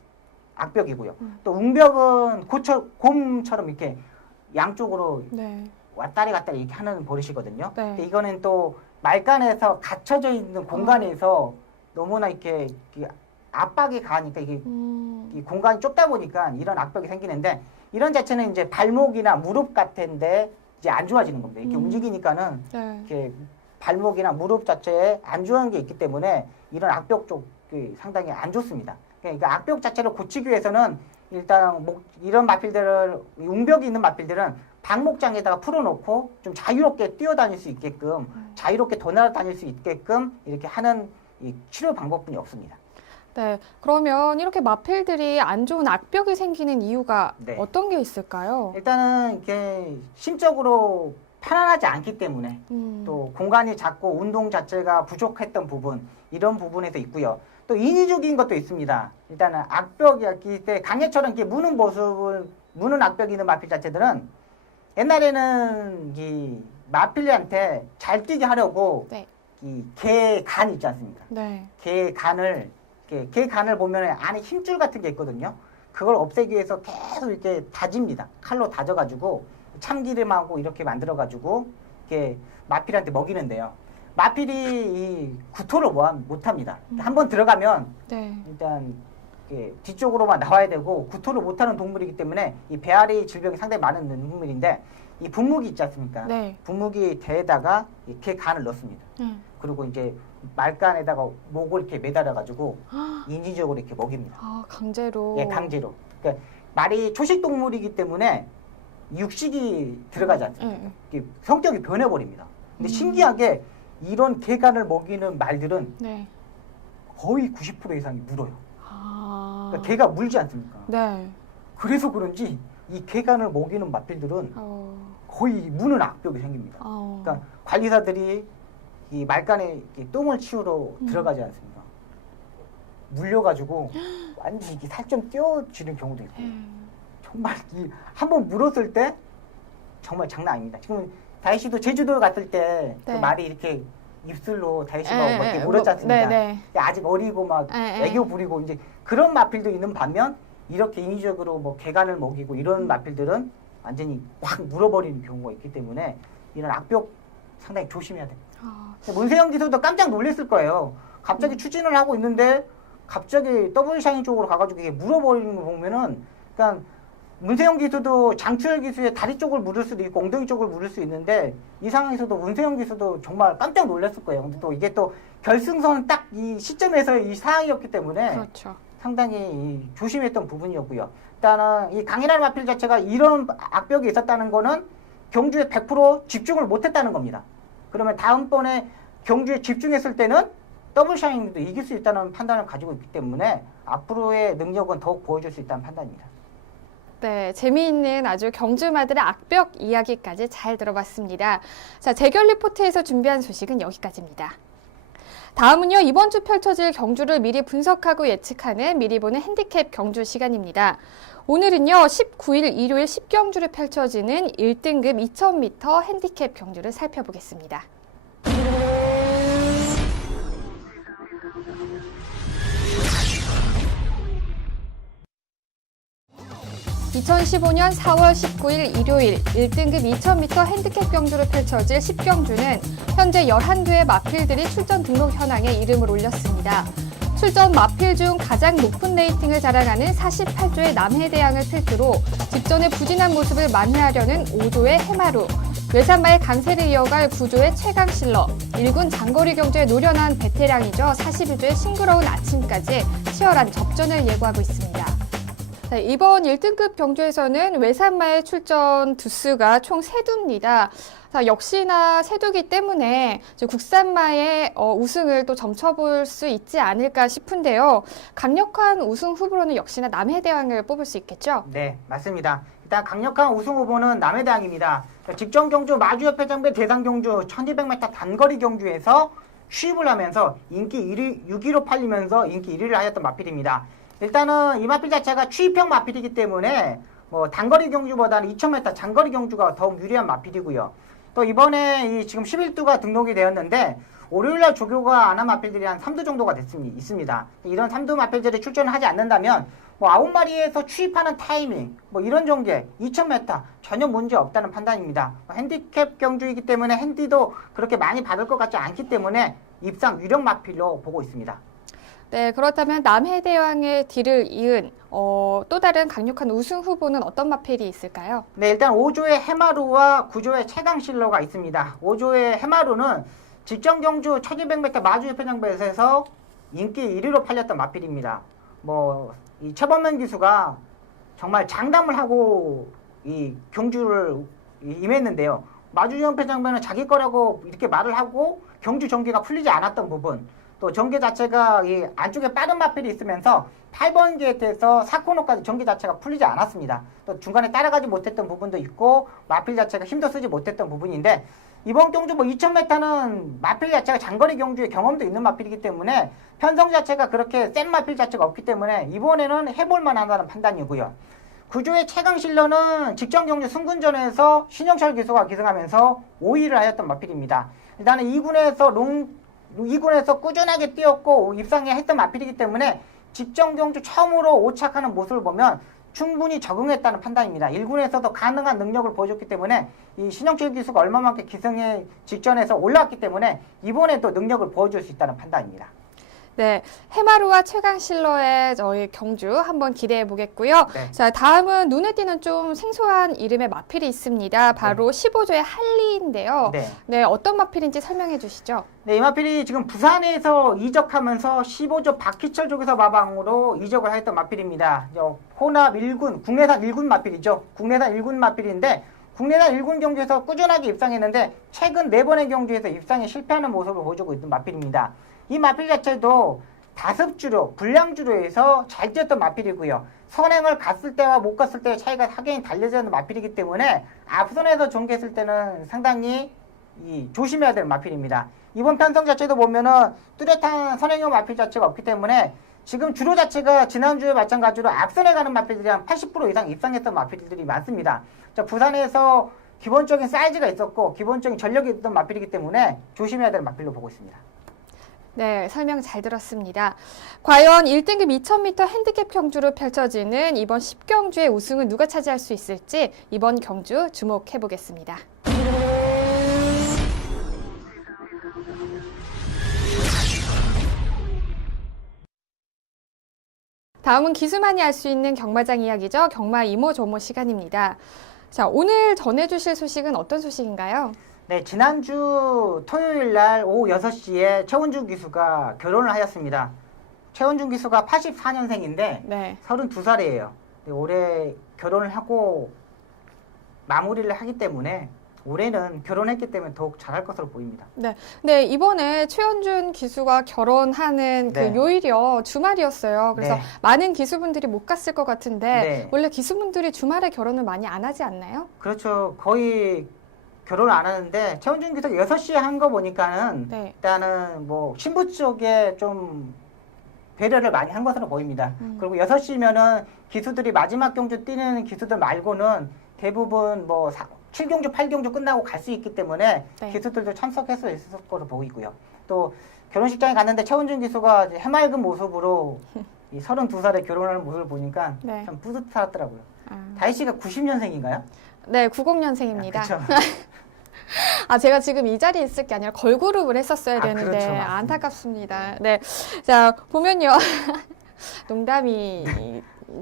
악벽이고요. 또 웅벽은 곰처럼 이렇게 양쪽으로 네. 왔다리 갔다리 이렇게 하는 버릇이거든요. 네. 근데 이거는 또 말간에서 갇혀져 있는 공간에서 너무나 이렇게 압박이 가니까 이게 이 공간이 좁다 보니까 이런 악벽이 생기는데 이런 자체는 이제 발목이나 무릎 같은데 이제 안 좋아지는 겁니다. 이렇게 움직이니까는 네. 이렇게 발목이나 무릎 자체에 안 좋은 게 있기 때문에 이런 악벽 쪽이 상당히 안 좋습니다. 그러니까 악벽 자체를 고치기 위해서는 일단 이런 마필들을 웅벽이 있는 마필들은 방목장에다가 풀어놓고 좀 자유롭게 뛰어다닐 수 있게끔 자유롭게 돌아다닐 수 있게끔 이렇게 하는 이 치료 방법뿐이 없습니다. 네. 그러면 이렇게 마필들이 안 좋은 악벽이 생기는 이유가 네. 어떤 게 있을까요? 일단은 이게 심적으로 편안하지 않기 때문에 또 공간이 작고 운동 자체가 부족했던 부분 이런 부분에서 있고요. 또 인위적인 것도 있습니다. 일단은 악벽이 때 강해처럼 이렇게 무는 악벽이 있는 마필 자체들은 옛날에는 이 마필한테 잘 뛰게 하려고 네. 이 개 간 있지 않습니까? 네. 개 간을 보면 안에 힘줄 같은 게 있거든요. 그걸 없애기 위해서 계속 이렇게 다집니다. 칼로 다져가지고 참기름하고 이렇게 만들어가지고 이렇게 마필한테 먹이는데요. 마필이 이 구토를 못합니다. 한번 들어가면 네. 일단 이렇게 뒤쪽으로만 나와야 되고 구토를 못하는 동물이기 때문에 이 배앓이 질병이 상당히 많은 동물인데 이 분무기 있지 않습니까? 네. 분무기 대에다가 이렇게 간을 넣습니다. 그리고 이제 말간에다가 목을 이렇게 매달아가지고 인위적으로 이렇게 먹입니다. 아, 강제로. 예, 강제로. 그러니까 말이 초식 동물이기 때문에 육식이 들어가지 않습니다. 이게 성격이 변해버립니다. 근데 신기하게 이런 개간을 먹이는 말들은 네. 거의 90% 이상이 물어요. 아. 그러니까 개가 물지 않습니까? 네. 그래서 그런지 이 개간을 먹이는 마필들은 어. 거의 무는 악벽이 생깁니다. 어. 그러니까 관리사들이 이 말간에 이렇게 똥을 치우러 들어가지 않습니까? 물려가지고 완전히 이게 살점 띄어지는 경우도 있고 정말 이 한번 물었을 때 정말 장난 아닙니다. 지금 다희 씨도 제주도 갔을 때 그 네. 말이 이렇게 입술로 다희 씨가 예, 뭐 이렇게 예, 물었지 않습니까? 네. 아직 어리고 막 예, 예. 애교 부리고 이제 그런 마필도 있는 반면 이렇게 인위적으로 뭐 개간을 먹이고 이런 마필들은 완전히 확 물어버리는 경우가 있기 때문에 이런 악벽 상당히 조심해야 됩니다. 아. 문세영 기수도 깜짝 놀랐을 거예요. 갑자기 추진을 하고 있는데 갑자기 더블 샤인 쪽으로 가가지고 이게 물어버리는 거 보면은 그러니까 문세영 기수도 장추열 기수의 다리 쪽을 물을 수도 있고 엉덩이 쪽을 물을 수 있는데 이 상황에서도 문세영 기수도 정말 깜짝 놀랐을 거예요. 근데 또 이게 또 결승선 딱 이 시점에서 이 상황이었기 때문에 그렇죠. 상당히 조심했던 부분이었고요. 일단은 이 강인한 마필 자체가 이런 악벽이 있었다는 거는 경주에 100% 집중을 못했다는 겁니다. 그러면 다음번에 경주에 집중했을 때는 더블 샤인도 이길 수 있다는 판단을 가지고 있기 때문에 앞으로의 능력은 더욱 보여줄 수 있다는 판단입니다. 네, 재미있는 아주 경주마들의 악벽 이야기까지 잘 들어봤습니다. 자, 재결 리포트에서 준비한 소식은 여기까지입니다. 다음은요, 이번 주 펼쳐질 경주를 미리 분석하고 예측하는 미리 보는 핸디캡 경주 시간입니다. 오늘은요, 19일 일요일 10경주를 펼쳐지는 1등급 2000m 핸디캡 경주를 살펴보겠습니다. 2015년 4월 19일 일요일 1등급 2000m 핸디캡 경주를 펼쳐질 10경주는 현재 11대의 마필들이 출전 등록 현황에 이름을 올렸습니다. 출전 마필 중 가장 높은 레이팅을 자랑하는 48조의 남해대항을 필두로 직전의 부진한 모습을 만회하려는 5조의 해마루, 외산마의 강세를 이어갈 9조의 최강실러, 1군 장거리 경주에 노련한 베테랑이죠. 41조의 싱그러운 아침까지 치열한 접전을 예고하고 있습니다. 자, 이번 1등급 경주에서는 외산마의 출전 두수가 총 3두입니다. 자, 역시나 세두기 때문에 국산마의 우승을 또 점쳐볼 수 있지 않을까 싶은데요. 강력한 우승 후보로는 역시나 남해대왕을 뽑을 수 있겠죠? 네, 맞습니다. 일단 강력한 우승 후보는 남해대왕입니다. 직전 경주 마주협회장배 대상 경주 1200m 단거리 경주에서 취입을 하면서 인기 1위, 6위로 팔리면서 인기 1위를 하였던 마필입니다. 일단은 이 마필 자체가 취입형 마필이기 때문에 뭐 단거리 경주보다는 2000m 장거리 경주가 더욱 유리한 마필이고요. 또 이번에 이 지금 11두가 등록이 되었는데 월요일날 조교가 안 한 마필들이 한 3두 정도가 있습니다. 이런 3두 마필들이 출전을 하지 않는다면 뭐 9마리에서 취입하는 타이밍 뭐 이런 전개 2000m 전혀 문제 없다는 판단입니다. 핸디캡 경주이기 때문에 핸디도 그렇게 많이 받을 것 같지 않기 때문에 입상 유력 마필로 보고 있습니다. 네, 그렇다면 남해대왕의 뒤를 이은 또 다른 강력한 우승 후보는 어떤 마필이 있을까요? 네, 일단 5조의 해마루와 9조의 최강실러가 있습니다. 5조의 해마루는 직전 경주 1200m 마주협회장배에서 인기 1위로 팔렸던 마필입니다. 이 최범면 기수가 정말 장담을 하고 이 경주를 임했는데요. 마주협회장배는 자기 거라고 이렇게 말을 하고 경주 전개가 풀리지 않았던 부분, 또 전개 자체가 이 안쪽에 빠른 마필이 있으면서 8번 게이트에서 4코너까지 전개 자체가 풀리지 않았습니다. 또 중간에 따라가지 못했던 부분도 있고 마필 자체가 힘도 쓰지 못했던 부분인데 이번 경주 2000m는 마필 자체가 장거리 경주의 경험도 있는 마필이기 때문에 편성 자체가 그렇게 센 마필 자체가 없기 때문에 이번에는 해볼만 한다는 판단이고요. 9조의 최강실러는 직전 경주 승군전에서 신영철 기수가 기승하면서 5위를 하였던 마필입니다. 일단은 2군에서 꾸준하게 뛰었고 입상에 했던 마필이기 때문에 직전 경주 처음으로 오착하는 모습을 보면 충분히 적응했다는 판단입니다. 1군에서도 가능한 능력을 보여줬기 때문에 이 신영철 기수가 얼마만큼 기승에 직전에서 올라왔기 때문에 이번에도 능력을 보여줄 수 있다는 판단입니다. 네, 해마루와 최강실러의 저희 경주 한번 기대해 보겠고요. 네. 자, 다음은 눈에 띄는 좀 생소한 이름의 마필이 있습니다. 바로 15조의 할리인데요. 네. 네, 어떤 마필인지 설명해 주시죠. 네, 이 마필이 지금 부산에서 이적하면서 15조 박희철 조교사 마방으로 이적을 했던 마필입니다. 혼합 1군, 국내산 1군 마필이죠. 국내산 1군 마필인데 국내산 1군 경주에서 꾸준하게 입상했는데 최근 4번의 경주에서 입상에 실패하는 모습을 보여주고 있는 마필입니다. 이 마필 자체도 다습주로, 불량주로에서 잘 뛰었던 마필이고요. 선행을 갔을 때와 못 갔을 때의 차이가 확연히 달려져 있는 마필이기 때문에 앞선에서 전개했을 때는 상당히 조심해야 되는 마필입니다. 이번 편성 자체도 보면은 뚜렷한 선행형 마필 자체가 없기 때문에 지금 주로 자체가 지난주에 마찬가지로 앞선에 가는 마필들이 한 80% 이상 입상했던 마필들이 많습니다. 자, 부산에서 기본적인 사이즈가 있었고 기본적인 전력이 있던 마필이기 때문에 조심해야 되는 마필로 보고 있습니다. 네, 설명 잘 들었습니다. 과연 1등급 2000m 핸디캡 경주로 펼쳐지는 이번 10경주의 우승은 누가 차지할 수 있을지 이번 경주 주목해 보겠습니다. 다음은 기수만이 알 수 있는 경마장 이야기죠. 경마 이모저모 시간입니다. 자, 오늘 전해주실 소식은 어떤 소식인가요? 네, 지난주 토요일 날 오후 6시에 최원준 기수가 결혼을 하였습니다. 최원준 기수가 84년생인데 네. 32살이에요. 올해 결혼을 하고 마무리를 하기 때문에 올해는 결혼했기 때문에 더욱 잘할 것으로 보입니다. 네, 이번에 최원준 기수가 결혼하는 네. 그 요일이요, 주말이었어요. 그래서 네. 많은 기수분들이 못 갔을 것 같은데, 네. 원래 기수분들이 주말에 결혼을 많이 안 하지 않나요? 그렇죠. 거의 결혼을 안 하는데 최원준 기수가 6시에 한 거 보니까는 네. 일단은 뭐 신부 쪽에 좀 배려를 많이 한 것으로 보입니다. 그리고 6시면은 기수들이 마지막 경주 뛰는 기수들 말고는 대부분 뭐 7경주, 8경주 끝나고 갈 수 있기 때문에 네. 기수들도 참석할 수 있을 거로 보이고요. 또 결혼식장에 갔는데 최원준 기수가 이제 해맑은 모습으로 이 32살에 결혼하는 모습을 보니까 네. 참 뿌듯하더라고요. 아. 다희 씨가 90년생인가요? 네, 90년생입니다. 그렇죠. 아, 제가 지금 이 자리에 있을 게 아니라 걸그룹을 했었어야 아, 되는데, 그렇죠. 맞습니다. 안타깝습니다. 네. 자, 보면요. 농담이,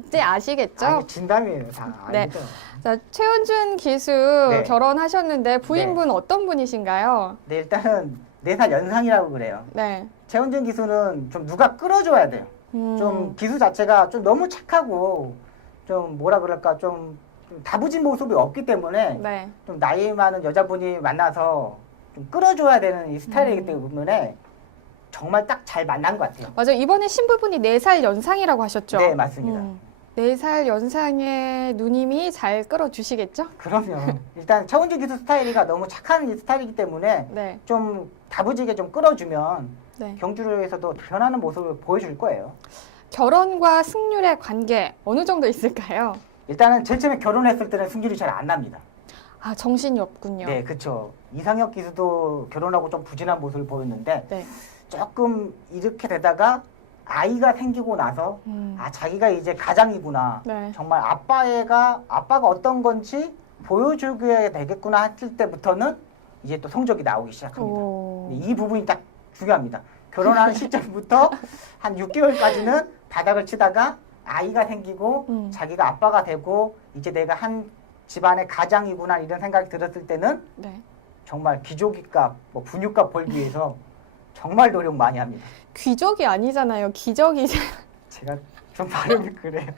이제 아시겠죠? 아니, 진담이에요. 다 네. 알죠. 자, 최원준 기수 네. 결혼하셨는데 부인분 어떤 분이신가요? 네, 일단은 4살 연상이라고 그래요. 네. 최원준 기수는 좀 누가 끌어줘야 돼요. 좀 기수 자체가 좀 너무 착하고 좀 뭐라 그럴까 좀 다부진 모습이 없기 때문에 네. 좀 나이 많은 여자분이 만나서 좀 끌어줘야 되는 이 스타일이기 때문에 정말 딱 잘 만난 것 같아요. 맞아요. 이번에 신부분이 4살 연상이라고 하셨죠? 네, 맞습니다. 4살 연상의 누님이 잘 끌어주시겠죠? 그럼요. 일단 최원준 기수 스타일이가 너무 착한 이 스타일이기 때문에 네. 좀 다부지게 좀 끌어주면 네. 경주에서도 변하는 모습을 보여줄 거예요. 결혼과 승률의 관계 어느 정도 있을까요? 일단은 제일 처음에 결혼했을 때는 승률이 잘 안 납니다. 아, 정신이 없군요. 네, 그렇죠. 이상혁 기수도 결혼하고 좀 부진한 모습을 보였는데 네. 조금 이렇게 되다가 아이가 생기고 나서 아 자기가 이제 가장이구나. 네. 정말 아빠가 어떤 건지 보여주게 되겠구나 했을 때부터는 이제 또 성적이 나오기 시작합니다. 오. 이 부분이 딱 중요합니다. 결혼하는 시점부터 한 6개월까지는 바닥을 치다가 아이가 생기고 자기가 아빠가 되고 이제 내가 한 집안의 가장이구나 이런 생각이 들었을 때는 네. 정말 기저귀값, 뭐 분유값 벌기 위해서 정말 노력 많이 합니다. 귀족이 아니잖아요. 기적이잖아요. 제가 좀 발음이 그래요.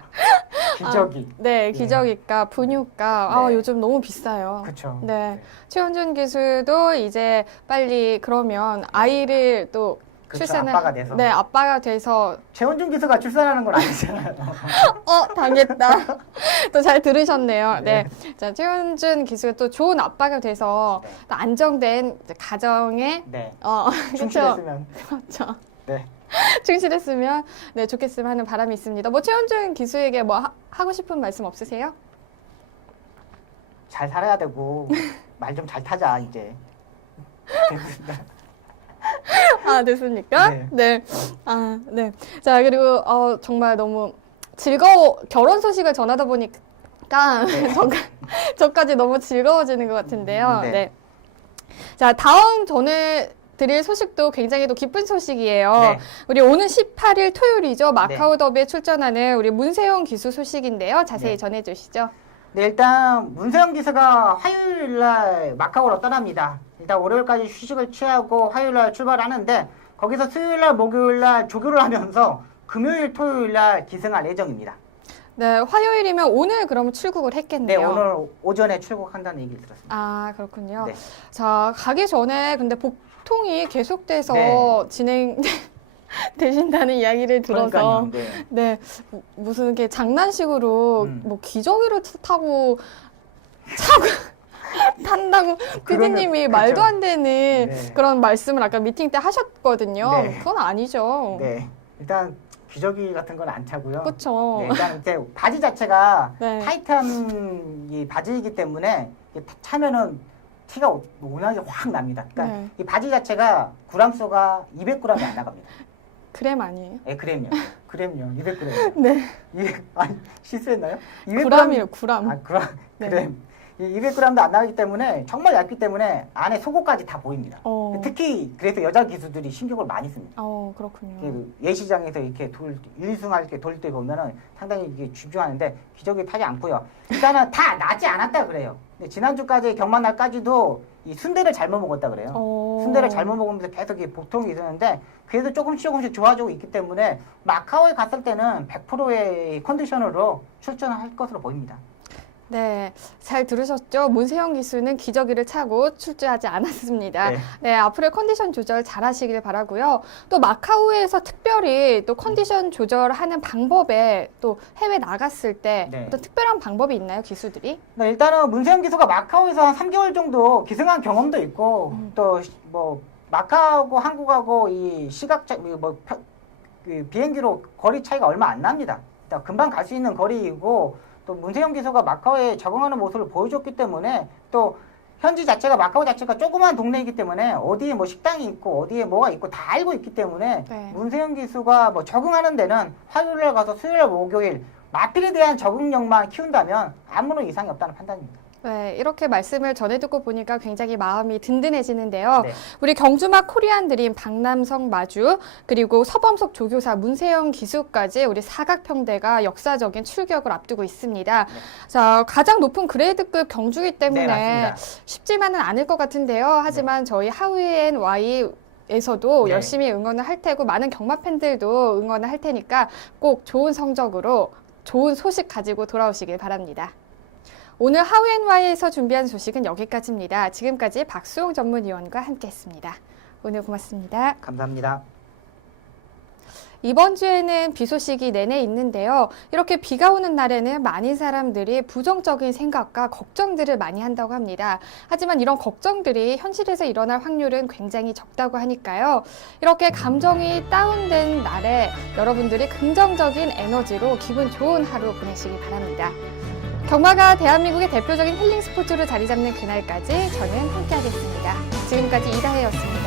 기저귀. 네, 기저귀값, 분유값. 아, 네. 요즘 너무 비싸요. 그렇죠. 네. 최원준 기수도 이제 빨리 그러면 아이를 또 그렇죠. 출산을 아빠가 돼서. 네, 아빠가 돼서 최원준 기수가 출산하는 건 아니잖아요. 당했다. 또 잘 들으셨네요. 네. 네. 자, 최원준 기수가 또 좋은 아빠가 돼서 네. 또 안정된 이제 가정에 네. 그렇죠. 충실했으면. 그렇죠. 네. 충실했으면 네, 좋겠으면 하는 바람이 있습니다. 뭐 최원준 기수에게 뭐 하고 싶은 말씀 없으세요? 잘 살아야 되고 말 좀 잘 타자 이제. 됐습니다. 아, 됐습니까? 네. 네. 아, 네. 자, 그리고 정말 너무 결혼 소식을 전하다 보니까 네. 저까지 너무 즐거워지는 것 같은데요. 네. 네. 자, 다음 전에 드릴 소식도 굉장히 또 기쁜 소식이에요. 네. 우리 오는 18일 토요일이죠. 마카오 더비에 출전하는 우리 문세영 기수 소식인데요. 자세히 네. 전해주시죠. 네, 일단 문세영 기수가 화요일 날 마카오로 떠납니다. 일단 월요일까지 휴식을 취하고 화요일 날 출발하는데 거기서 수요일 날 목요일 날 조교를 하면서 금요일 토요일 날 기승할 예정입니다. 네, 화요일이면 오늘 그러면 출국을 네, 했겠네요. 오늘 오전에 출국한다는 얘기를 들었습니다. 아, 그렇군요. 네. 자, 가기 전에 근데 복통이 계속돼서 네. 진행되신다는 이야기를 들어서 그러니까요. 네. 네, 무슨 이렇게 장난식으로 뭐 기저귀를 타고 탄다고 피디님이 그러면- 말도 그렇죠. 안 되는 네. 그런 말씀을 아까 미팅 때 하셨거든요. 네. 그건 아니죠. 네, 일단 기저귀 같은 건 안 차고요. 그렇죠. 네, 일단 이제 바지 자체가 네. 타이트한 이 바지이기 때문에 이게 차면은 티가 워낙에 확 납니다. 그러니까 네. 이 바지 자체가 g수가 200g이 안 나갑니다. 그램 아니에요? 예, 그램요. 그램요. 200g. 네. 아니, 실수했나요? 200g. 구람이에요, 구람. 아, 그램. 네. 그램. 이 200g도 안 나가기 때문에 정말 얇기 때문에 안에 속옷까지 다 보입니다. 특히 그래서 여자 기수들이 신경을 많이 씁니다. 그렇군요. 그 예시장에서 이렇게 일승할 때 돌 때 보면은 상당히 이게 집중하는데 기저귀 타지 않고요. 일단은 다 나지 않았다 그래요. 근데 지난주까지 경마날까지도 이 순대를 잘못 먹었다 그래요. 순대를 잘못 먹으면서 계속 이 복통이 있었는데 그래도 조금씩 좋아지고 있기 때문에 마카오에 갔을 때는 100%의 컨디션으로 출전할 것으로 보입니다. 네, 잘 들으셨죠? 문세영 기수는 기저귀를 차고 출주하지 않았습니다. 네. 네, 앞으로의 컨디션 조절 잘 하시길 바라고요. 또 마카오에서 특별히 또 컨디션 조절하는 방법에 또 해외 나갔을 때 네. 어떤 특별한 방법이 있나요, 기수들이? 네, 일단은 문세영 기수가 마카오에서 한 3개월 정도 기승한 경험도 있고 또 뭐 마카오하고 한국하고 이 시각차 그 비행기로 거리 차이가 얼마 안 납니다. 일단 금방 갈 수 있는 거리이고 또 문세영 기수가 마카오에 적응하는 모습을 보여줬기 때문에 또 현지 자체가 마카오 자체가 조그만 동네이기 때문에 어디에 뭐 식당이 있고 어디에 뭐가 있고 다 알고 있기 때문에 네. 문세영 기수가 뭐 적응하는 데는 화요일에 가서 수요일, 목요일 마필에 대한 적응력만 키운다면 아무런 이상이 없다는 판단입니다. 네, 이렇게 말씀을 전해 듣고 보니까 굉장히 마음이 든든해지는데요. 네. 우리 경주마 코리안 드림 박남성 마주 그리고 서범석 조교사 문세영 기수까지 우리 사각평대가 역사적인 출격을 앞두고 있습니다. 자, 가장 높은 그레이드급 경주이기 때문에 네, 맞습니다. 쉽지만은 않을 것 같은데요. 하지만 저희 하위NY 에서도 네. 열심히 응원을 할 테고 많은 경마 팬들도 응원을 할 테니까 꼭 좋은 성적으로 좋은 소식 가지고 돌아오시길 바랍니다. 오늘 하우앤와이에서 준비한 소식은 여기까지입니다. 지금까지 박수홍 전문위원과 함께했습니다. 오늘 고맙습니다. 감사합니다. 이번 주에는 비 소식이 내내 있는데요. 이렇게 비가 오는 날에는 많은 사람들이 부정적인 생각과 걱정들을 많이 한다고 합니다. 하지만 이런 걱정들이 현실에서 일어날 확률은 굉장히 적다고 하니까요. 이렇게 감정이 다운된 날에 여러분들이 긍정적인 에너지로 기분 좋은 하루 보내시기 바랍니다. 경마가 대한민국의 대표적인 힐링 스포츠로 자리 잡는 그날까지 저는 함께하겠습니다. 지금까지 이다혜였습니다.